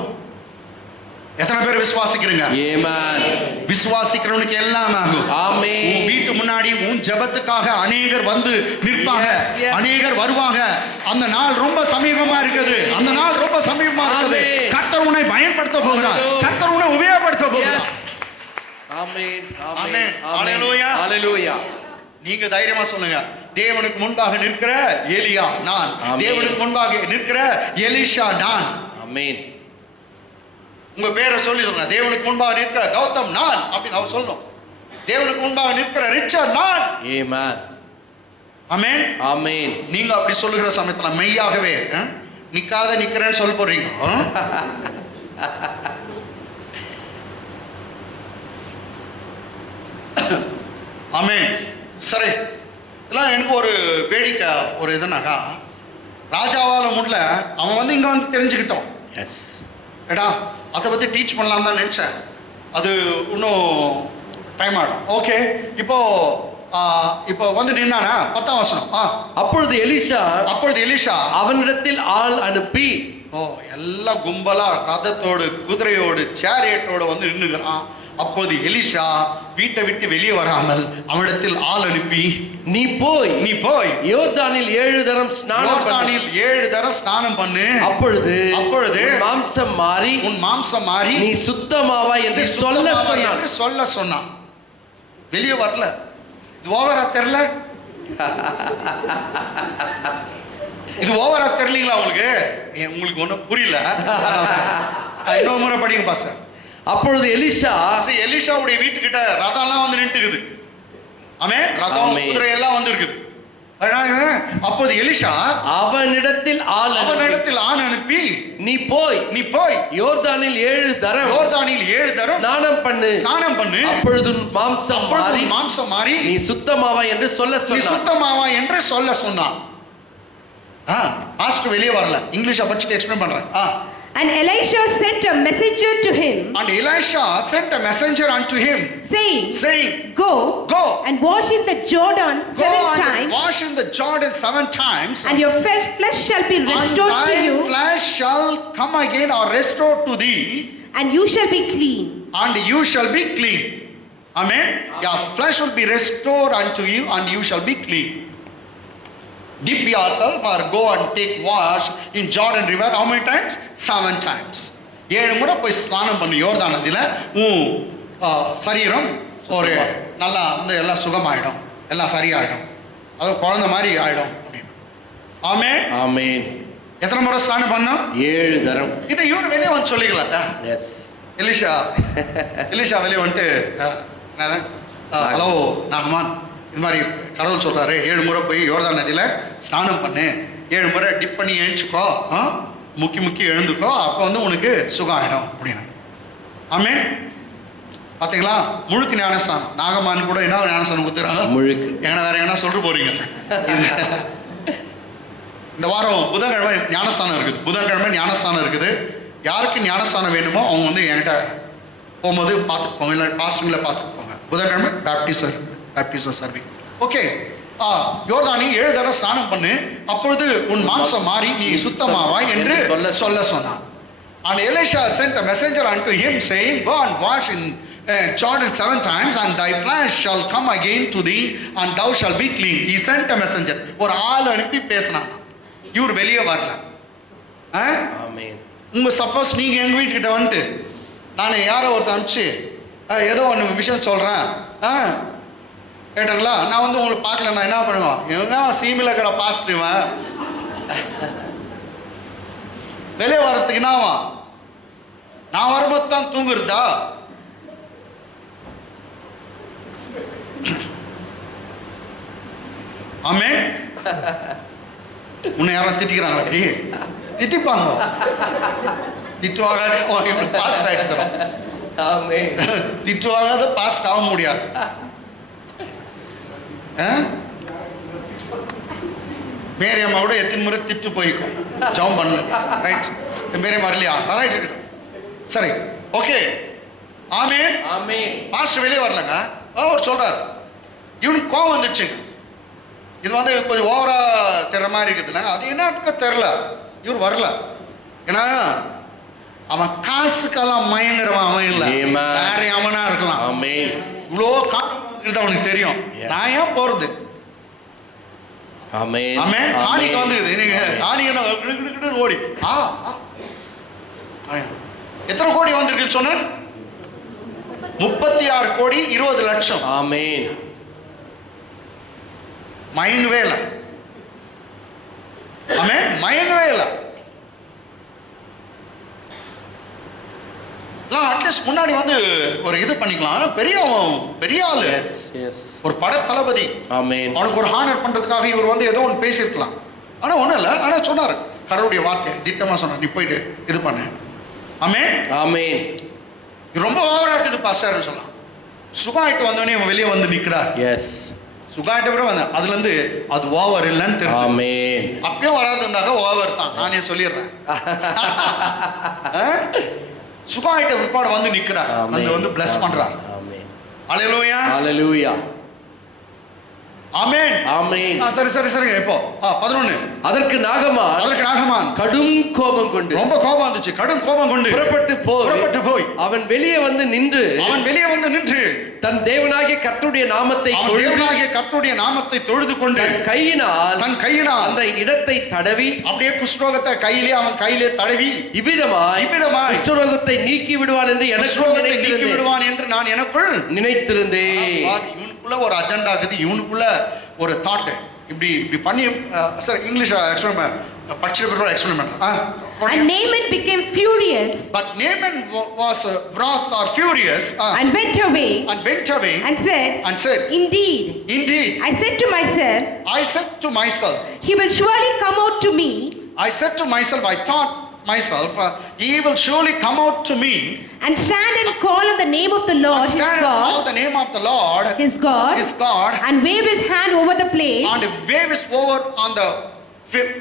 எத்தனை பேர் விசுவாசிக்கிறீங்க? ஆமென். விசுவாசிக்கிறவனுக்கு எல்லாம் ஆகும். ஆமென். உன் வீட்டு முன்னாடி உன் ஜெபத்துக்காக அநேகர் வந்து நிற்பாங்க. அநேகர் வருவாங்க. அந்த நாள் ரொம்ப சமீபமா இருக்குது. கர்த்தர் உன்னை பயன்படுத்த போகிறார். கர்த்தர் உன்னை உபயோகப்படுத்த போகிறார். ஆமென். ஆமென். ஹல்லேலூயா. ஹல்லேலூயா. நீங்க தைரியமா சொல்லுங்க, தேவனுக்கு முன்பாக நிற்கிற எலியா நான். தேவனுக்கு முன்பாக நிற்கிற எலிஷா நான். ஆமென். உங்க பேரை சொல்லி சொல்லுங்க. தேவனுக்கு முன்பாக நிற்கிற கௌதம் நான் அப்படின்னு அவர் சொல்லணும். தேவனுக்கு முன்பாக நிற்கிற ரிச்சர்ட் நான். ஆமென். ஆமென். ஆமென். நீங்க அப்படி சொல்லுகிற சமயத்துல மெய்யாகவே நிக்கிறேன்னு சொல்ல போறீங்க. ஆமென். சரி, இதெல்லாம் எனக்கு ஒரு வேடிக்கை ஒரு இதுனாக்கா, ராஜாவால முடியல, அவன் வந்து இங்க வந்து தெரிஞ்சுக்கிட்டோம். எஸ். ஏடா அதை பத்தி டீச் பண்ணலாம் தான் நினைச்சேன். அது இன்னும் டைம் ஆகும். ஓகே, இப்போ வந்து நின்னானா 10ஆம் வசனம். அப்பொழுது எலிஷா அவனிடத்தில் ஆள் அனுப்பி, எல்லாம் கும்பலா ரதத்தோடு குதிரையோடு சேரியட்டோடு வந்து நின்னுகிறான். அப்போது எலிஷா வீட்டை விட்டு வெளியே வராமல் அவனிடத்தில் ஆள் அனுப்பி, நீ போய் யோர்தானில் 7 தரம் ஸ்நானம் பண்ணு. அப்பொழுது உன் மாம்சம் மாறி நீ சுத்தமாவாய் என்று சொல்ல சொன்னான். வெளியே வரல. இது ஓவரா தெரியல? இது ஓவரா தெரியலீங்களா உங்களுக்கு? உங்களுக்கு ஒன்றும் புரியல. இன்னொரு முறை படிங்க பாஸ்டர். அப்பொழுது எலிஷாவுடைய வீட்டுக்கிட்ட ரதம்லாம் வந்து நின்றுக்குது. ஆமென். ரதம் குதிரை எல்லாம் வந்து இருக்குது. அப்போது எலிஷா அவனிடத்தில் ஆள் அனுப்பி, நீ போய் யோர்தானில் 7 தரம் ஸ்நானம் பண்ணு. அப்பொழுது மாம்சம் மாறி நீ சுத்தமாவாய் என்று சொல்ல சொன்னான். பாஸ்டர் வெளியே வரல. இங்கிலீஷை படிச்சுட்டு எக்ஸ்பிளைன் பண்றேன். And Elisha sent a messenger to him. And Elisha sent a messenger unto him, saying, Go and wash in the Jordan 7 times. Wash in the Jordan 7 times. And your flesh shall be restored to you. And thy flesh shall come again or restored to thee. And you shall be clean. Amen. Your flesh will be restored unto you, and you shall be clean. Dip yourself or go and take wash in Jordan river. How many times? 7 times. 7 முறை போய் ஸ்நானம் பண்ணு யோர்தான் நதியில. சரீரம் ஒரு நல்லா வந்து எல்லாம் சுகமாயிடும். எல்லாம் சரியாயிடும், அது குழந்தை மாதிரி ஆயிடும் அப்படின்னு. ஆமென் ஆமென். எத்தனை முறை ஸ்நானம் பண்ணோம்? 7 தரம். இதை இவர் வெளியே வந்து சொல்லிக்கலாம்டா. எஸ். எலிஷா வெளியே வந்துட்டு ஹலோ நாகமான், இது மாதிரி கடவுள் சொல்றாரு 7 முறை போய் யோர்தான் நதியில ஸ்நானம் பண்ணு, 7 முறை டிப் பண்ணி எழுந்துக்கோ, முக்கி எழுந்துக்கோ, அப்போ வந்து உனக்கு சுகம் ஆகிடும் அப்படின்னு. ஆமென். பார்த்தீங்களா, முழுக்கு ஞானஸ்தானம். நாகமான் கூட என்ன ஞானஸ்தானம் கொடுத்துறாங்க? முழுக்கு. ஏன்னா வேற என்ன சொல்லிட்டு போறீங்க? இந்த வாரம் புதன்கிழமை ஞானஸ்தானம் இருக்குது. புதன்கிழமை ஞானஸ்தானம் இருக்குது. யாருக்கு ஞானஸ்தானம் வேணுமோ அவங்க வந்து என்கிட்ட போகும்போது பார்த்துட்டு போங்க, இல்லை பாஸ்டிங்கில் பார்த்துட்டு போங்க. புதன்கிழமை பேப்டிசம் சர்வீஸ். ஓகே. யோர்தானி 7 தடவை ஸ்நானம் பண்ணு, அப்பொழுது உன் மாம்சம் மாறி நீ சுத்தமாவாய் என்று சொல்ல சொன்னான். And Elisha sent a messenger unto him saying, go and wash in Jordan 7 times, and thy flesh shall come again to thee, and thou shalt be clean. He sent a messenger. ஒரு ஆள் அனுப்பி பேசினான். இவர் வெளியே வரல. ஆமென். உங்க சப்போஸ் நீங்க எங்க வீட்டுக்கிட்ட வந்துட்டு நான் யாரோ ஒருத்தர் அனுப்பிச்சு ஏதோ ஒன்று விஷயம் சொல்றேன் கேட்டங்களா, நான் வந்து உங்களுக்கு பார்க்கல, நான் என்ன பண்ணுவேன்? இவங்க சீமில் இருக்கிற பாசிட்டிவன் வெளியே வர்றதுக்கு என்னவா? நான் வரும்போது தான் தூங்குறதா? ஆமே. உன்னை யாரும் திட்டிக்கிறாங்களா? திட்டிப்பாங்க. திட்டுவாகாத பாஸ்ட் ஆகிட்டு திட்டுவாகாத பாஸ்ட் ஆக முடியாது. மேரியம்மா கூட எத்தனை முறை திட்டு போய்க்கும் ஜாம் பண்ணல. ரைட், மேரியம்மா இல்லையா? ரைட் இருக்கட்டும். சரி, ஓகே. ஆமென் ஆமென். பாஸ்டர் வெளியே வரலங்க. அவர் சொல்றாரு இவனுக்கு கோவம் வந்துச்சு. இது வந்து கொஞ்சம் ஓவரா தெரியற மாதிரி இருக்குதுல்ல, அது என்னத்துக்கு தெரியல. இவர் வரல. ஏன்னா அவன் காசுக்கெல்லாம் மயங்குறவன் அவன் இல்லை, வேற அவனா இருக்கலாம். இவ்வளோ காட்டு அவனுக்கு தெரியும். நான் ஏன் போறது? காணிக்கு வந்து ஓடி எத்தனை கோடி வந்திருக்கு சொன்ன? 36 கோடி 20 லட்சம். ஆமென். மயங்கவே இல்லை. ஆமென். மயங்கவே இல்லை. அட்லீஸ்ட் முன்னாடி வந்து ஒரு இது பண்ணிக்கலாம். பெரிய ஆளு, ஒரு பட தளபதி. அவனுக்கு ஒரு ஹானர் பண்றதுக்காக இவர் வந்து ஏதோ ஒன்று பேசியிருக்கலாம். ஆனா ஒண்ணும் இல்லை. ஆனா சொன்னாரு கடவுளுடைய வார்த்தை திட்டமா சொன்னார், நீ போயிட்டு இது பண்ண. ஆமென் ஆமென். ரொம்ப ஓவராட்டுது பாஸ்டர்னு சொல்லலாம். சுகாயிட்டு வந்தோடனே அவன் வெளியே வந்து நிற்கிறார். சுகாயிட்ட கூட வந்தேன். அதுல இருந்து அது ஓவர் இல்லைன்னு தெரியும். அப்பயும் வராது இருந்தாங்க ஓவர் தான், நானே சொல்லிடுறேன். சுகாயிட்ட விற்பாடு வந்து நிற்கிறார், வந்து பிளஸ் பண்றார். அல்லேலூயா அல்லேலூயா. ஆமென் ஆமென். சரி சரி சரி. இப்போ 11. அதற்கு நாகமான் கடும் கோபம் கொண்டு, ரொம்ப கோபம் வந்துச்சு, கடும் கோபம் கொண்டு புறப்பட்டு போய் அவன் வெளியே வந்து நின்று தன் தேவனாகிய கர்த்தருடைய நாமத்தை தொழுது கொண்டு தன் கையினால் அந்த இடத்தை தடவி, அப்படியே குஷ்டரோகத்தை அவன் கையிலே தடவி இவ்விதமாய் குஷ்டரோகத்தை நீக்கி விடுவான் என்று நான் எனக்குள் நினைத்திருந்தேன். இவனுக்குள்ள ஒரு அஜெண்டா இருக்குது, இவனுக்குள்ள ஒரு தாட். இப்படி பண்ணி சார் இங்கிலீஷ் எக்ஸ்பிளைன் படிச்சிட்டு எக்ஸ்பிளைன் பண்றேன். And Naaman became furious. But Naaman was wroth or furious and went away and said, Indeed, I said to myself, He will surely come out to me. I said to myself, I thought myself, he will surely come out to me and stand and call on the name of the Lord his God, and wave his hand over the place,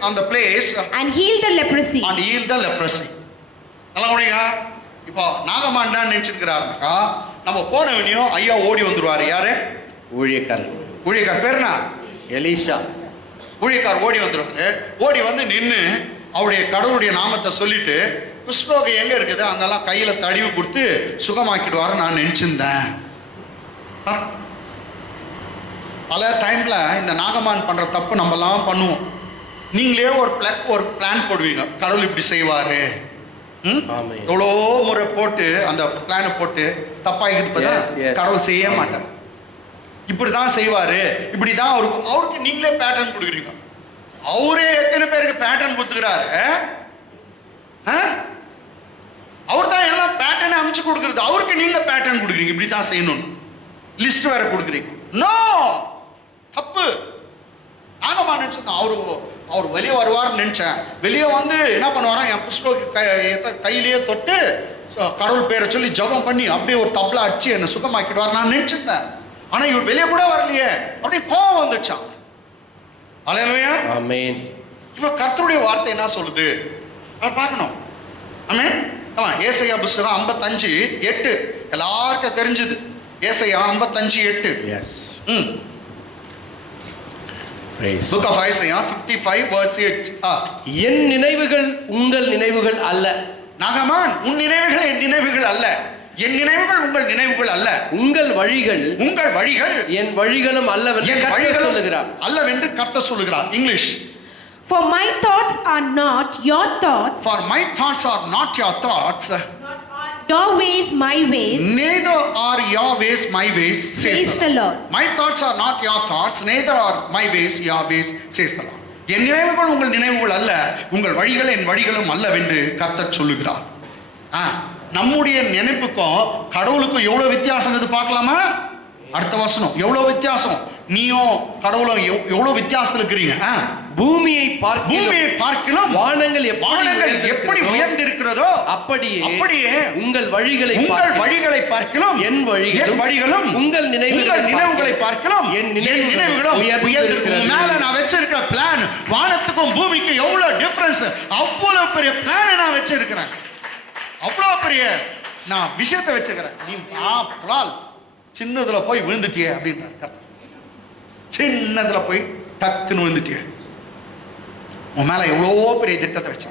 on the place and heal the leprosy. இப்போ நாகமான் தான் நினைச்சிருக்கிறாருக்கா, நம்ம போனவனையும் ஐயா ஓடி வந்துருவாரு. யாரு? ஊழியக்கார் பேர் என்ன? எலிஷா. ஊழியக்கார் ஓடி வந்துருவாரு. ஓடி வந்து நின்று அவருடைய கடவுளுடைய நாமத்தை சொல்லிட்டு குஷ்டரோகம் எங்க இருக்குது அங்கெல்லாம் கையில தடிவு கொடுத்து சுகமாக்கிடுவாரு நான் நினைச்சிருந்தேன். பல டைம்ல இந்த நாகமான் பண்ற தப்பு நம்ம எல்லாம் பண்ணுவோம். நீங்களே ஒரு பிளான் போடுவீங்க, கடவுள் இப்படி செய்வாரு. எவ்வளோ முறை போட்டு அந்த பிளானை போட்டு தப்பாகிட்டு கடவுள் செய்ய மாட்டார். இப்படிதான் செய்வாரு, இப்படிதான் அவருக்கு நீங்களே பேட்டர்ன் கொடுக்குறீங்க. அவரே எத்தனை பேருக்கு பேட்டர்ன் கொடுத்துக்கிறாரு? அவர் தான் எல்லாம் பேட்டர்ன் அமைச்சு கொடுக்கறது. அவருக்கு நீங்க பேட்டர்ன் கொடுக்குறீங்க, இப்படிதான் செய்யணும், லிஸ்ட் வேற கொடுக்குறீங்க. நோ, தப்பு. நாங்கம்மா நினைச்சோம் அவர் வெளியே வருவார்னு நினைச்சேன். வெளியே வந்து என்ன பண்ணுவாரா, என் புஸ்தகம் கையிலேயே தொட்டு கடவுள் பேரை சொல்லி ஜபம் பண்ணி அப்படியே ஒரு தப்லா அடிச்சு என்னை சுகமாக்கிடுவார் நான் நினைச்சிருந்தேன். ஆனா இவர் வெளியே கூட வரலையே, அப்படியே கோவம் வந்துச்சான். அல்லேலூயா, ஆமென். இப்ப கர்த்தருடைய வார்த்தை என்ன சொல்லுது பார்க்கணும். ஆமென். ஏசாயா புஸ்தகம் 55:8 எல்லாருக்கும் தெரிஞ்சது. ஏசாயா 55:8. எஸ். Book of Isaiah 55:8. என் நினைவுகள் உங்கள் நினைவுகள் அல்ல. நாகமான், உன் நினைவுகள் என் நினைவுகள் அல்ல, என் நினைவுகள் உங்கள் நினைவுகள் அல்ல. உங்கள் வழிகள் என் வழிகளும் அல்லவென்று கர்த்தர் சொல்லுகிறார். அல்லவென்று கர்த்தர் சொல்லுகிறார். English. For my thoughts are not your thoughts. For my thoughts are not your thoughts. Your ways my ways. Neither are your ways my ways, says the Lord. My thoughts are not your thoughts, neither are my ways your ways, says the Lord. என் நினைவுகள் உங்கள் நினைவுகள் அல்ல, உங்கள் வழிகள் என் வழிகளும் அல்லவென்று கர்த்தர் சொல்லுகிறார். நம்முடைய நினைப்புக்கும் கடவுளுக்கும் எவ்வளவு வித்தியாசம் இது பார்க்கலாமா? அடுத்த வசனம். எவ்வளவு வித்தியாசம், நீயும் கடவுளும் எவ்வளவு வித்தியாசம் இருக்கிறீங்க. பூமியை பார்க்கிலும் வானங்கள் எப்படி உயர்ந்து இருக்கிறதோ அப்படியே உங்கள் வழிகளை பார்க்கிலும் என் வழிகளும் உங்கள் நினைவுகளை பார்க்கிலும் என் நினைவுகளும் உயர்ந்து. மேல நான் வச்சிருக்கிற பிளான் வானத்துக்கும் பூமிக்கும் எவ்வளவு டிஃபரன்ஸ். அவ்வளவு பெரிய பிளான் நான் வச்சிருக்கிறேன், அவ்வளவு பெரிய நான் விஷயத்தை வச்சிருக்கிறேன். நீ சின்னதுல போய் விழுந்துட்டியே அப்படின்ற, சின்னதுல போய் டக்குன்னு விழுந்துட்டியே. உன் மேல எவ்வளோ பெரிய திட்டத்தை வச்சு.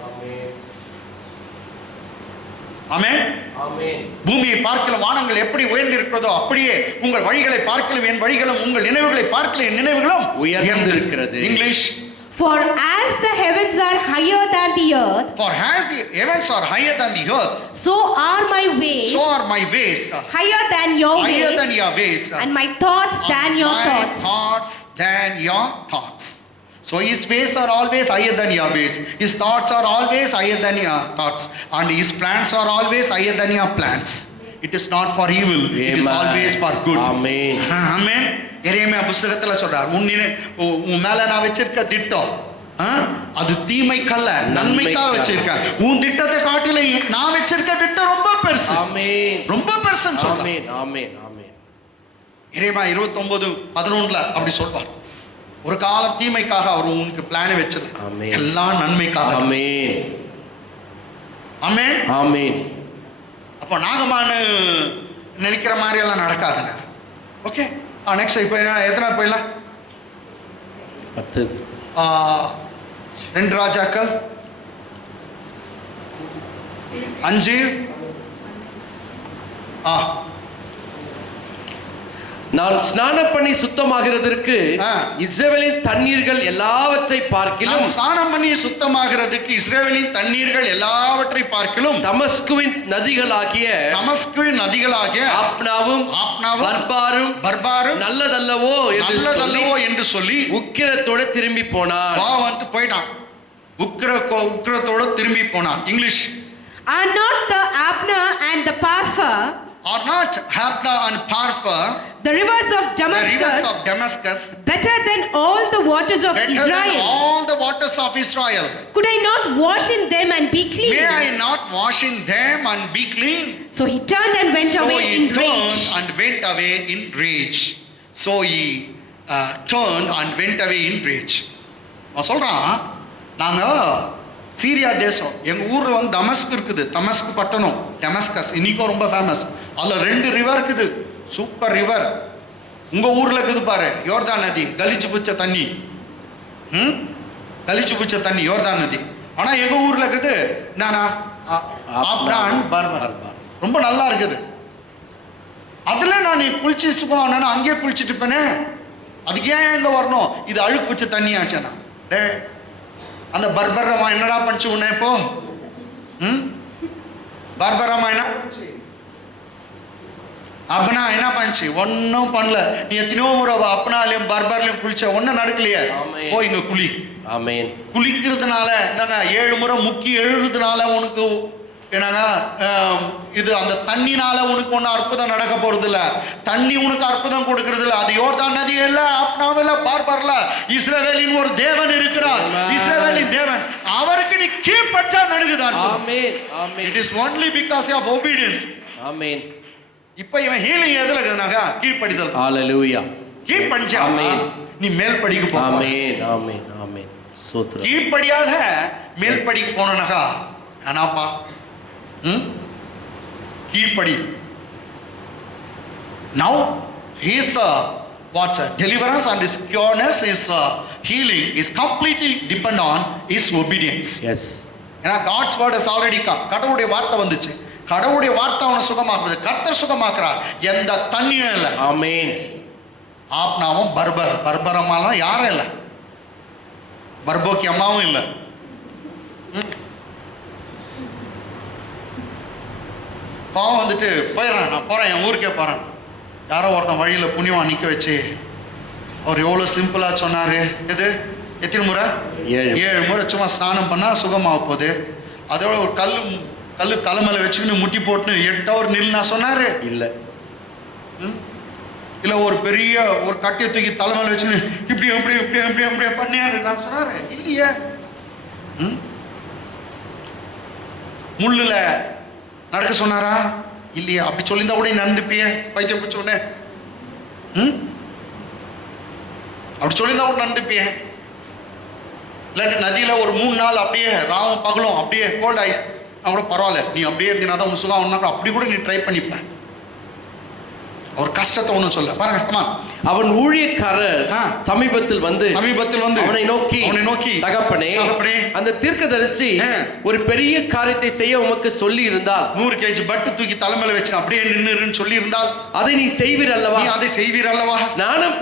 ஆமென். பூமியை பார்க்கலும் வானங்கள் எப்படி உயர்ந்து இருக்கிறதோ அப்படியே உங்கள் வழிகளை பார்க்கலும் என் வழிகளும் உங்கள் நினைவுகளை பார்க்கலும் என் நினைவுகளும் உயர்ந்து இருக்கிறது. English. For as the heavens are higher than the earth, so are my ways, higher than your ways, and my thoughts than your thoughts. So his ways are always higher than your ways, his thoughts are always higher than your thoughts, and his plans are always higher than your plans. It is not for evil, it is always for good. Amen. Amen. எரேமியா புத்தகத்துல சொல்றார், உன் மேல நான் வச்சிருக்க திட்டம் அது தீமைக்கல்ல நன்மைக்காக வச்சிருக்கேன். உன் திட்டத்தை காட்டில நான் வச்சிருக்க திட்டம் ரொம்ப பெருசு. ஆமென். ரொம்ப பெருசுன்னு சொல்றார். ஆமென். ஆமென். ஆமென். எரேமியா 29:11 அப்படி சொல்வார். ஒரு காலம் தீமைக்காக அவர் உனக்கு பிளான் வச்சது எல்லாம் நன்மைக்காக. ஆமென். ஆமென். ஆமென். அப்போ நாகமானு நினைக்கிற மாதிரி எல்லாம் நடக்காதுங்க. ஓகே, நெக்ஸ்ட் இப்போ எத்தனை போயிடலாம்? 10. 2 ராஜாக்கள் 5. நான் ஸ்நானம் பண்ணி சுத்தமாகிறதற்கு இஸ்ரவேலின் தண்ணீர்கள் எல்லாவற்றை பார்க்கிலும், ஸ்நானம் பண்ணி சுத்தமாகிறதுக்கு இஸ்ரவேலின் தண்ணீர்கள் எல்லாவற்றை பார்க்கிலும் தமஸ்குவின் நதிகளாகிய ஆப்னாவும் பர்பாரும் நல்லதல்லவோ என்று சொல்லி உக்கிரத்தோட திரும்பி போனார். போயிட்டான், உக்கிரத்தோட திரும்பி போனான். English. Are not the Abner and the Parfa, the rivers of Damascus, better than all the waters of Israel? Could I not wash in them and be clean? May I not wash in them and be clean? So he turned and went away in rage. So he turned and went away in rage. சொல்றான், நாங்க சீரியா தேசம், எங்க ஊர்ல வந்து தமஸ்க் இருக்குது, தமஸ்க் பட்டணம், டெமஸ்கஸ் இன்னைக்கும் ரொம்ப ஃபேமஸ். அதுல 2 ரிவர் இருக்குது, சூப்பர் ரிவர். உங்க ஊர்ல இருக்குது பாரு, யோர்தான் நதி, கலிச்சு புச்ச தண்ணி, கலிச்சு புச்ச தண்ணி யோர்தான் நதி. ஆனா எங்க ஊர்ல இருக்குது ரொம்ப நல்லா இருக்குது. அதுல நான் குளிச்சு சுகம் அங்கேயே குளிச்சுட்டு இருப்பேனே, அதுக்கு ஏன் எங்க வரணும்? இது அழுக்கு புச்ச தண்ணி ஆச்சுன்னா. அந்த பர்பரமா என்னடா பண்ணிச்சு உன்ன இப்போ? பர்பரமா என்ன அப்பனா என்ன பண்ணுச்சு? ஒன்னும் பண்ணல. நீ எத்தனையோ முறை அப்பனாலையும் பர்பர்லையும் குளிச்ச, ஒன்னும் நடக்கலையே. போய் இங்க குளி. ஆமென். குளிக்கிறதுனால என்னங்க 7 முறை முக்கி எழுறதுனால உனக்கு என்னங்க இது அந்த தண்ணினால உனக்கு ஒன்னும் அற்புதம் நடக்க போறது இல்ல. தண்ணி உனக்கு அற்புதம் கொடுக்கறது இல்ல. அது யோர்தான் நதி இல்ல, அப்பனாவில பார்பர்ல இஸ்ரவேலின் ஒரு தேவன் இருக்கிறார். இஸ்ரவேலின் தேவன், அவருக்கு நீ கீழ்ப்படிச்சா நடக்குதான். ஆமென். ஆமென். It is only because of obedience. ஆமென். இப்ப இவன் ஹீலிங் எதுல இருக்குனாங்க? கீழ்ப்படிதல். ஹalleluya. கீழ்ப்படிச்சா நீ மேல் படிக்கு போ. ஆமென். ஆமென். ஆமென். ஸ்தோத்திரம். கீழ்ப்படியாக மேல் படிக்கு போனனகா ஆனாப்பா கீழ்ப்படி. Now his what deliverance and his cureness, his healing is completely depend on his obedience. Yes. ஏன்னா God's word has already come. கடவுளுடைய வார்த்தை வந்துச்சு. கடவுளுடைய வார்த்தை அவனை சுகமாக்குது. கர்த்தர் சுகமாக்குறார். எந்த தண்ணியும் இல்லை. ஆமென். ஆப்னாவும் பர்பரமாலாம் யாரும் இல்லை. பர்போக்கி அம்மாவும் இல்லை. பாவம் வந்துட்டு போயிடுறேன், நான் போறேன், என் ஊருக்கே போறேன். யாரோ ஒருத்தன் வழியில புண்ணியமா நிக்க வச்சு அவர் எவ்வளவு சிம்பிளா சொன்னாரு. எது எத்தனை முறை? 7 முறை சும்மா ஸ்நானம் பண்ணா சுகமாக போகுது. அதோட ஒரு கல்லு தலைமையில வச்சுக்கின்னு முட்டி போட்டு 8 ஹவர் நில்னா சொன்னாரு இல்ல. இல்ல ஒரு பெரிய ஒரு கட்டியை தூக்கி தலைமையில வச்சுன்னு இப்படி இப்படி இப்படி இப்படி இப்படி பண்ணியாரு நான் சொன்னாரு இல்லையே. முள்ளுல நடக்க சொன்னாரா இல்லையா? அப்படி சொல்லியிருந்தா கூட நடந்துப்பிய பைத்தியம் பிடிச்ச உடனே. அப்படி சொல்லியிருந்தா கூட நடந்துப்பிய. இல்லாட்டி நதியில ஒரு 3 நாள் அப்படியே ராவும் பகலும் அப்படியே கோல்ட் ஆயிடுச்சு கூட பரவாயில்ல, நீ அப்படியே இருந்தீங்கன்னா தான் உன் சுகம் ஒன்னா அப்படி கூட நீ ட்ரை பண்ணிப்ப. அவர் கஷ்டத்தை ஒன்றும் சொல்ல பாருங்க. அவன் ஊழியக்காரர் சமீபத்தில் வந்து அவனை நோக்கி தகப்பனே அந்த தீர்க்கதரிசி ஒரு பெரிய காரியத்தை செய்ய உமக்கு சொல்லி இருந்தால் 100 kg பட்டு தூக்கி தலைமையில வச்சு அப்படியே நின்னுன்னு சொல்லி இருந்தால் அதை நீ செய்வீர் அல்லவா? அதை செய்வீர் அல்லவா? ஸ்நானம்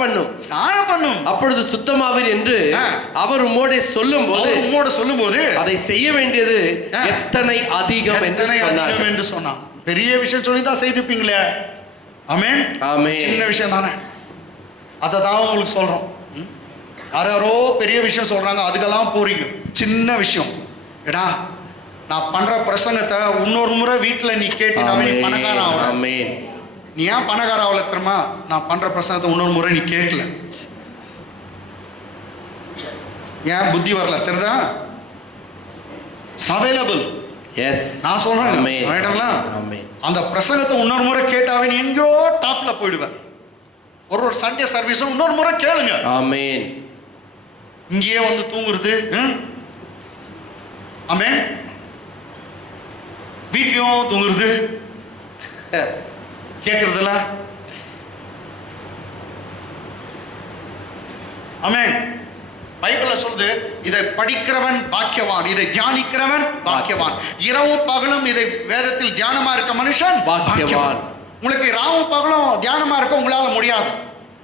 பண்ணும் அப்பொழுது சுத்தமாவீர் என்று அவர் உம்மோடு சொல்லும்போது அதை செய்ய வேண்டியது எத்தனை அதிகம் என்று சொன்னான். பெரிய விஷயம் சொல்லி தான் செய்திருப்பீங்களே. ஆமென். ஆமென். சின்ன விஷயம் தானே, அதை தான் உங்களுக்கு சொல்றோம். யாரோ பெரிய விஷயம் சொல்றாங்க, அதுக்கெல்லாம் போறீங்க. சின்ன விஷயம் ஏடா நான் பண்ற பிரசங்கத்தை இன்னொரு முறை வீட்டுல நீ கேட்டினாவே நீ பணக்காரன் ஆகல. நீ ஏன் பணக்காரன் ஆகல தெரியுமா? நான் பண்ற பிரசங்கத்தை இன்னொரு முறை நீ கேட்கல. ஏன் புத்தி வரல தெரியுதா? அவைலபிள். நான் சொல்றேன் அந்த பிரசங்கத்தை இன்னொரு முறை கேட்டாவே நீ எங்கோ டாப்ல போயிடுவேன். ஒரு சண்டே சர்வீஸ் இன்னொரு முறை கேளுங்க. ஆமென். இங்கேயே வந்து தூங்குறது. ஆமென். வீட்லயும் தூங்குறது கேட்கறதுல. ஆமென். பைபிள்ல சொல்லுது, இதை படிக்கிறவன் பாக்கியவான், இதை தியானிக்கிறவன் பாக்கியவான். இரவும் பகலும் இதை வேதத்தில் தியானமா இருக்க மனுஷன் பாக்கியவான். உங்களுக்கு ராவும் பகலும் தியானமா இருக்க உங்களால முடியாது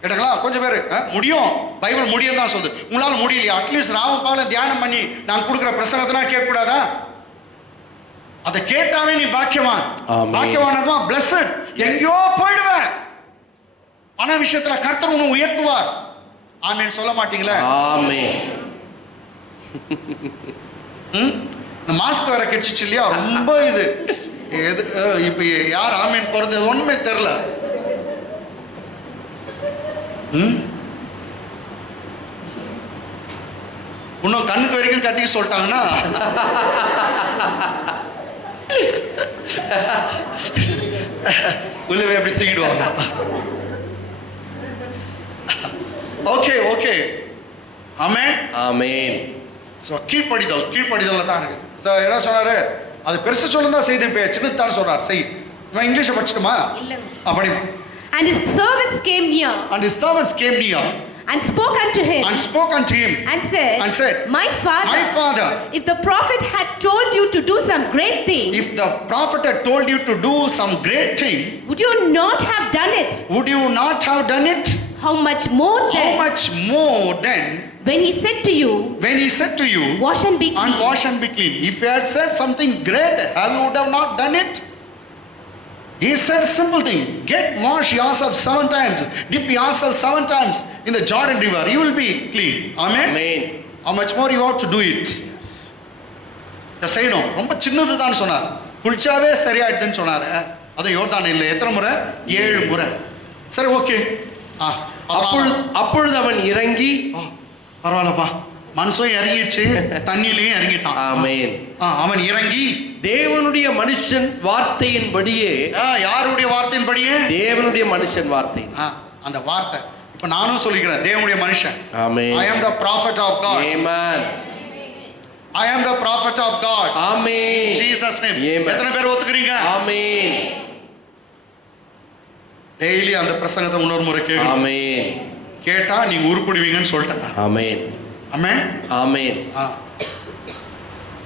கேட்டங்களா? கொஞ்சம் பேர் முடியும், பைபிள் முடியும் தான் சொல்லுது. உங்களால முடியலையா? அட்லீஸ்ட் ராவும் பகலும் தியானம் பண்ணி நான் கொடுக்குற பிரசங்கத்தை கேட்க கூடாதா? அதை கேட்டாவே நீ பாக்கியவான். பாக்கியவான் பிளஸட். எங்கேயோ போயிடுவேன். பண விஷயத்துல கர்த்தர் உன்னை உயர்த்துவார். ஆமென் சொல்ல மாட்டீங்களா? ஆமென். இந்த மாஸ்க் வேற கிடைச்சிச்சு இல்லையா? ரொம்ப இது எது இப்ப யார் ஆமென் போறது ஒண்ணுமே தெரியல. இன்னும் கண்ணுக்கு வரைக்கும் கட்டிக்க சொல்லிட்டாங்கன்னா உள்ளவே எப்படி தூக்கிடுவாங்க. Okay okay. Amen. Amen. So கீழ்ப்படிதல் தான் இருக்கு. சோ என்ன சொன்னாரு? அது பெருசு சொல்லுதா செய்தி சின்னதான் சொல்றார். செய். நான் இங்கிலீஷ் படிச்சுட்டுமா? இல்ல. அப்படி. And his servants came near. And spoke unto him. And said, My father, if the prophet had told you to do some great thing. Would you not have done it? How much more then? When he said to you, wash and be clean. If he had said something great, how would have not done it? He said a simple thing, get wash yourself 7 times, dip yourself 7 times in the Jordan River, you will be clean. Amen. Amen. How much more you ought to do it? இதை செய்யணும். ரொம்ப சின்னது தான் சொன்னார். குளிச்சாவே சரியாயிடுதுன்னு சொன்னார். அது யோர்தான் இல்லை, எத்தனை முறை? 7 முறை. சரி, ஓகே. அப்பொழுது அவன் இறங்கி, பரவாயில்லப்பா, மனுஷன் இறங்கிடுச்சு, தண்ணியிலையும் இறங்கிட்டான். ஆமென். அவன் இறங்கி தேவனுடைய மனுஷன் வார்த்தையின்படியே, யாருடைய வார்த்தையின்படியே? தேவனுடைய மனுஷன் வார்த்தை. அந்த வார்த்தை இப்ப நானும் சொல்லிக்கிறேன், தேவனுடைய மனுஷன். ஆமென். I am the prophet of God. Amen. I am the prophet of God. Amen. Jesus name. Amen. எத்தனை பேர் ஒத்துக்கிறீங்க? ஆமென். டெய்லி அந்த பிரசங்கத்தை இன்னொரு முறை கேளுங்க. ஆமென். கேட்டா நீங்க உருப்படுவீங்கன்னு சொல்லிட்டேன். ஆமென். ஆமென். ஆமென்.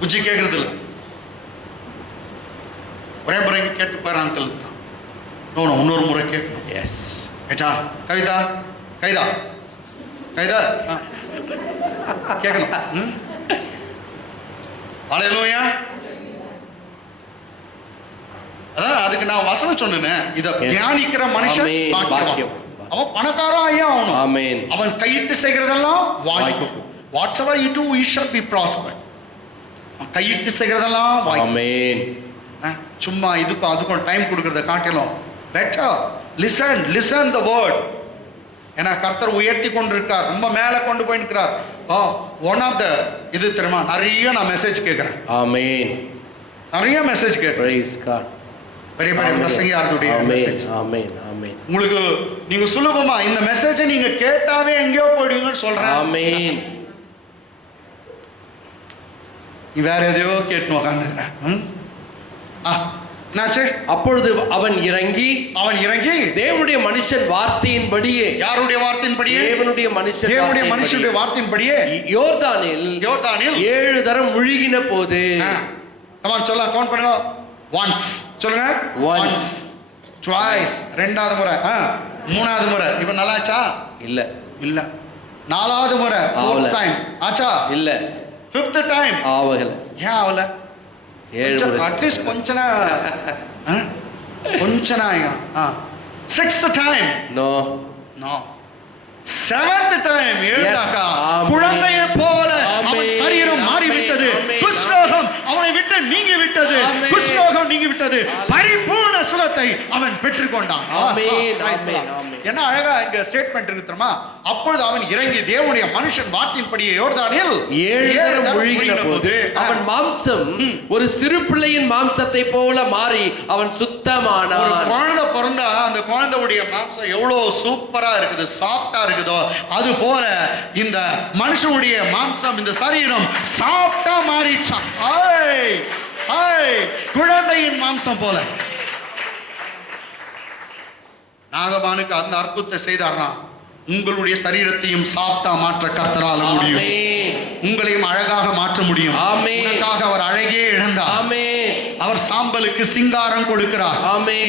புஜ்ஜி கேட்கறது இல்லை, ஒரே முறை கேட்டு பாரு அங்கிள். இன்னொரு முறை கேட்கணும். எஸ். கேட்டா கவிதா கைதா கைதா கேட்கணும். ஹல்லேலூயா. அதான் அதுக்கு நான் வசனம் சொன்னேன், இத தியானிக்கிற மனுஷன் பாக்கியவான். அவன் பணக்காரன் ஐயா ஆகணும். ஆமென். அவன் கையிட்டு செய்கிறதெல்லாம் வாய்க்கும். Whatsoever you do, you shall be prospered. கையிட்டு செய்கிறதெல்லாம் வாய்க்கும். ஆமென். சும்மா இதுக்கு அதுக்கும் டைம் கொடுக்கறத காட்டிலும் better listen the word. ஏன்னா கர்த்தர் உயர்த்தி கொண்டிருக்கார், ரொம்ப மேல கொண்டு போயிருக்கிறார். ஒன் ஆஃப் த இது தெரியுமா, நிறைய நான் மெசேஜ் கேட்கிறேன். ஆமென். நிறைய மெசேஜ் கேட்கிறேன். Praise God. பெரிய பெரிய பிரசங்கியாருடைய மெசேஜ். ஆமென். ஆமென். உங்களுக்கு நீங்க சுலபமா இந்த மெசேஜை நீங்க கேட்டாவே எங்கேயோ போயிடுவீங்கன்னு சொல்றேன். ஆமென். நீ வேற எதையோ கேட்டு உட்காந்துக்கிறேன். அப்பொழுது அவன் இறங்கி தேவனுடைய மனுஷன் வார்த்தையின்படியே, யாருடைய வார்த்தையின்படியே? தேவனுடைய மனுஷனுடைய வார்த்தையின்படியே யோர்தானில் 7 தரம் முழுகின போது, சொல்ல கவுண்ட் பண்ணுங்க. once சொல்லுங்க. once, twice ரெண்டாவது முறை, மூணாவது முறை. இப்ப நல்லாச்சா? இல்ல. நாலாவது முறை, fourth time ஆச்சா? இல்ல. fifth time ஆவல. ஏன் ஆவல? 7 முறை. அட்லீஸ்ட் கொஞ்சனா sixth time no. 7th time எழுதாக்கா குழந்தையை போல அவன் சரீரம் மாறிவிட்டது. குஷ்ரோகம் அவனை விட்டு நீங்கி விட்டது. குஷ்ரோகம் நீங்கி விட்டது. பரிபூர்ண சுகத்தை அவன் பெற்றுக்கொண்டான். என்ன அழகா இங்க ஸ்டேட்மெண்ட் இருக்கு தெரியுமா? அப்பொழுது அவன் இறங்கி தேவனுடைய மனுஷன் வார்த்தையின்படியே யோர்தானில் 7 தரம் முழுகின போது அவன் மாம்சம் ஒரு சிறு பிள்ளையின் மாம்சத்தை போல மாறி அவன் சுத்தமானான். ஒரு குழந்தை பிறந்தா அந்த குழந்தையுடைய மாம்சம் எவ்வளவு சூப்பரா இருக்குது, சாஃப்டா இருக்குதோ, அது போல இந்த மனுஷனுடைய மாம்சம், இந்த சரீரம் சாஃப்டா மாறிச்சான். குழந்தையின் மாம்சம் போல. நாகபானுக்கு அந்த அற்புதத்தை செய்தார்னா உங்களுடைய சரீரத்தையும் சாஃப்டா மாற்ற கர்த்தரால முடியும். உங்களையும் அழகாக மாற்ற முடியும். உனக்காக அவர் அழகே இழந்தார். அவர் சாம்பலுக்கு சிங்காரம் கொடுக்கிறார்.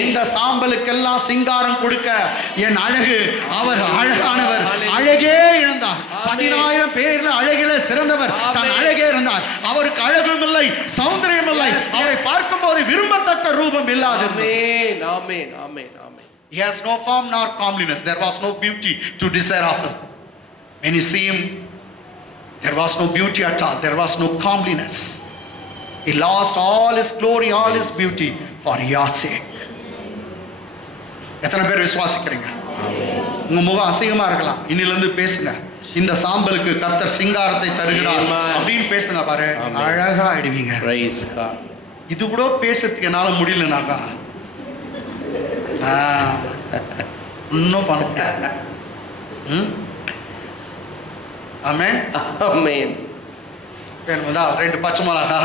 இந்த சாம்பலுக்கெல்லாம் சிங்காரம் கொடுக்க என் அழகு, அவர் அழகானவர், அழகே இழந்தார். 10,000 பேர்ல அழகில சிறந்தவர் தன் அழகே இருந்தார். அவருக்கு அழகும் இல்லை, சௌந்தரியம் இல்லை, அவரை பார்க்கும் போது விரும்பத்தக்க ரூபம் இல்லாது. He has no form nor comeliness. There was no beauty to desire of him. When you see him, there was no beauty at all. There was no comeliness. He lost all his glory, all his beauty for your sake. எத்தனை பேர் விசுவாசிக்கிறீங்க? உங்க முகம் அசிங்கமா இருக்கலாம், இன்னிலிருந்து பேசுங்க. இந்த சாம்பலுக்கு கர்த்தர் சிங்காரத்தை தருகிறார் அப்படின்னு பேசுங்க பாரு, அழகா ஆயிடுவீங்க. இது கூட பேசுறதுக்கு என்னால முடியலனாக்கா இன்னும் பண்ண. ஆமென். ஆமென். 2 பச்சை மிளகா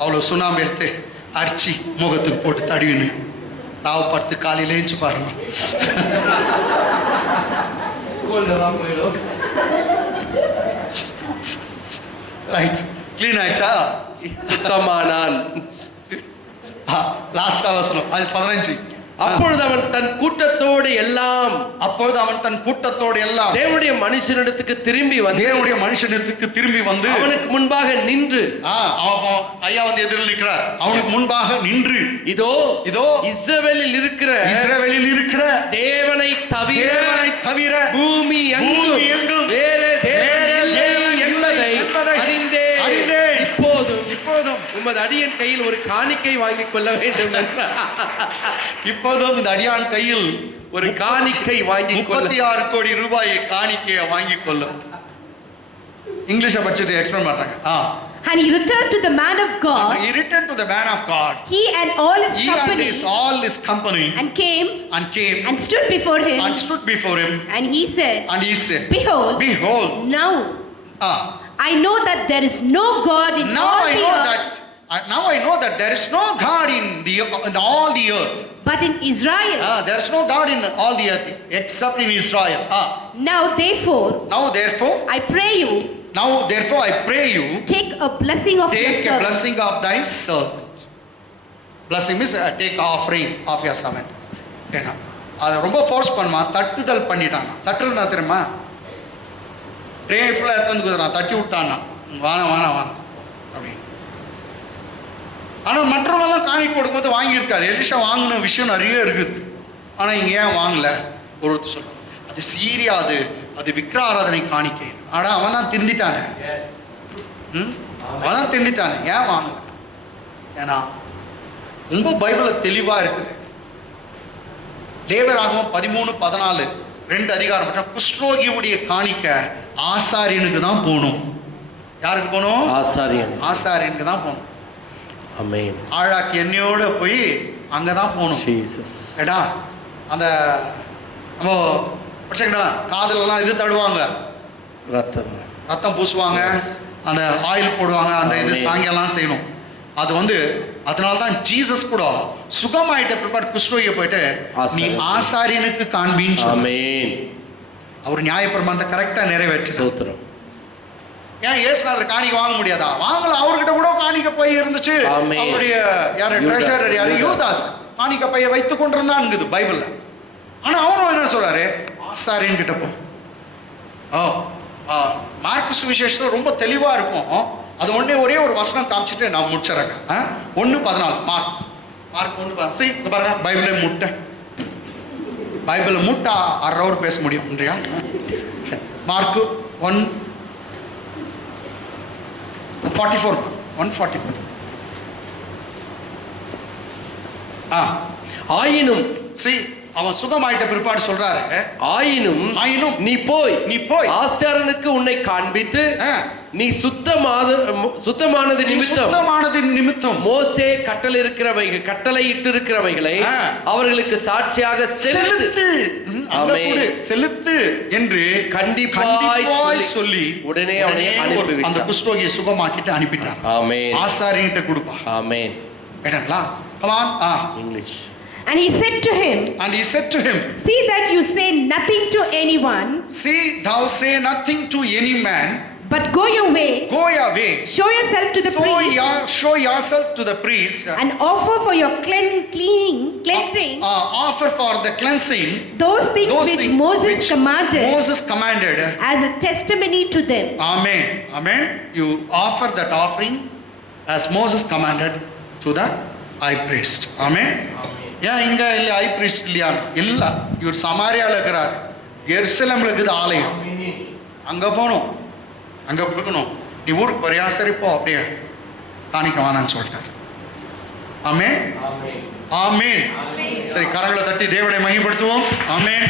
அவ்வளோ சுண்ணாம்பு எடுத்து அரிச்சி முகத்துக்கு போட்டு தடவின்னு ராவு படுத்து காலையில் ஏஞ்சி பாருங்க. ரைட், கிளீன் ஆயிடுச்சா? சுத்தமானான். லாஸ்டா வசனம் அது 15. அப்பொழுது அவன் தன் கூட்டத்தோடு எல்லாம் தேவனுடைய மனுஷனிடத்துக்கு திரும்பி வந்து அவனுக்கு முன்பாக நின்று ஐயா வந்து எதிரில் நிற்கிறார். அவனுக்கு முன்பாக நின்று இதோ இஸ்ரவேலில் இருக்கிற தேவனை தவிர பூமி எங்கும் வேறே தேவன் என்பதை அறிந்தேன். இப்போதும் உமது அடியன் கையில் ஒரு காணிக்கை வாங்கிக் கொள்ள வேண்டும். இப்போதும் இந்த அடியான் கையில் ஒரு காணிக்கை வாங்கிக் கொள்ள 36 கோடி ரூபாயை காணிக்கையை வாங்கிக் கொள்ள. இங்கிலீஷ பட்சத்தை எக்ஸ்பிளைன் பண்றாங்க. And he returned to the man of God. He and all his company. And came. And stood before him. And he said. Behold. Now. I know that there is no God in all the earth. Now I know that there is no God in all the earth. But in Israel. There is no God in all the earth except in Israel. Now therefore. I pray you. Take a blessing of thy servant. Blessing means take offering of your servant. அதை ரொம்ப ஃபோர்ஸ் பண்ணுமா, தட்டுதல் பண்ணிட்டான். தட்டுறதுனா தெரியுமா, ட்ரே ஃபுல்லாக எடுத்து வந்து தட்டி விட்டான்னா வானா அப்படி. ஆனால் மற்றவங்கெல்லாம் காணிக்கை கொடுக்கும்போது வாங்கியிருக்காரு. எலிஷா வாங்கின விஷயம் நிறைய இருக்குது. ஆனால் இங்கே ஏன் வாங்கலை ஒருத்தர் சொல்ல, அது சீரியா, அது விக்கிர ஆராதனை காணிக்கை. ஆனால் அவன் தான் திருந்திட்டானே. ஏன் வாங்கல? ஏன்னா ரொம்ப பைபிள் தெளிவா இருக்குது. லேவியராகமம் 13:14 2 அதிகாரம் குஷ்ரோகியுடைய காணிக்க ஆசாரியனுக்கு தான் போகணும். யாருக்கு போகணும்? ஆசாரியனுக்கு தான் போகணும். ஆமென். ஆழாக்கு எண்ணெயோட போய் அங்கதான் போகணும். ஏடா அந்த நம்ம காதலெல்லாம் இது தடுவாங்க, ரத்தம் பூசுவாங்க, அந்த ஆயில் போடுவாங்க, அந்த இது சாயங்காலம் செய்யணும். அது வந்து அதனால தான் ஜீசஸ் கூட சுகமாயிட்ட பிற்பாடு குஷ்ரோகியை போயிட்டு நீ ஆசாரியனுக்கு காண்பின்னு சொன்னார். அவர் நியாயப்பிரமாணத்தை கரெக்டா நிறைவேற்றி. ஏன் ஏசுநாதர் காணிக்கை வாங்க முடியாதா? வாங்கல. அவர்கிட்ட கூட காணிக்கை பை இருந்துச்சு. அவருடைய யாரு யூதாஸ் காணிக்கை பையை வைத்துக் கொண்டிருந்தான்ங்குது பைபிள்ல. ஆனா அவனும் என்ன சொல்றாரு, ஆசாரியன் கிட்ட போ. மார்க்கு சுவிசேஷத்துல ரொம்ப தெளிவா இருக்கும். அது ஒரே ஒரு வசனம் காமிச்சிட்டு நான் முடிச்சிடறேன். 1:14 மார்க் 1:14 பாருங்க. பைபிளை மூட்டா 1/2 hour பேச முடியும் இல்லையா? மார்க் 1:44 ஆயினும் அவன் சுகமாயிட்ட பிற்பாடு சொல்றாரு, ஆயினும் நீ போய் ஆசாரியனுக்கு உன்னை காண்பித்து நீ சுத்தமானது நிமித்தம் மோசே கட்டளையிட்டிருக்கிறவைகளை அவர்களுக்கு சாட்சியாக செலுத்து என்று கண்டிப்பாய் சொல்லி உடனே அவனை அனுப்பி அந்த குஷ்ரோகியை சுகமாக்கிட்டு அனுப்பிட்டான். ஆமென். ஆசாரியன்கிட்ட கொடுப்பான். ஆமென். கேட்டீங்களா? Come on. English. And he said to him, see that you say nothing to anyone. See thou say nothing to any man. But go your way. Show yourself to the priest. Show yourself to the priest. And offer for your cleansing. Offer for the cleansing. Those things which Moses commanded. As a testimony to them. Amen. Amen. You offer that offering as Moses commanded to the high priest. Amen. ஏன் இங்க இல்ல ஹை பிரீஸ்ட் இல்லையா? இல்ல, இவர் சமாரியால இருக்கிறார். எருசலேம்ல இருக்குது ஆலயம். அங்க போகணும், அங்க கொடுக்கணும். நீ ஊருக்கு போறியா? சரி போ, அப்படியே காணிக்க வானான்னு சொல்லிட்டார். ஆமென். ஆமென். சரி, கரங்களை தட்டி தேவனை மகிமைப்படுத்துவோம். ஆமென்.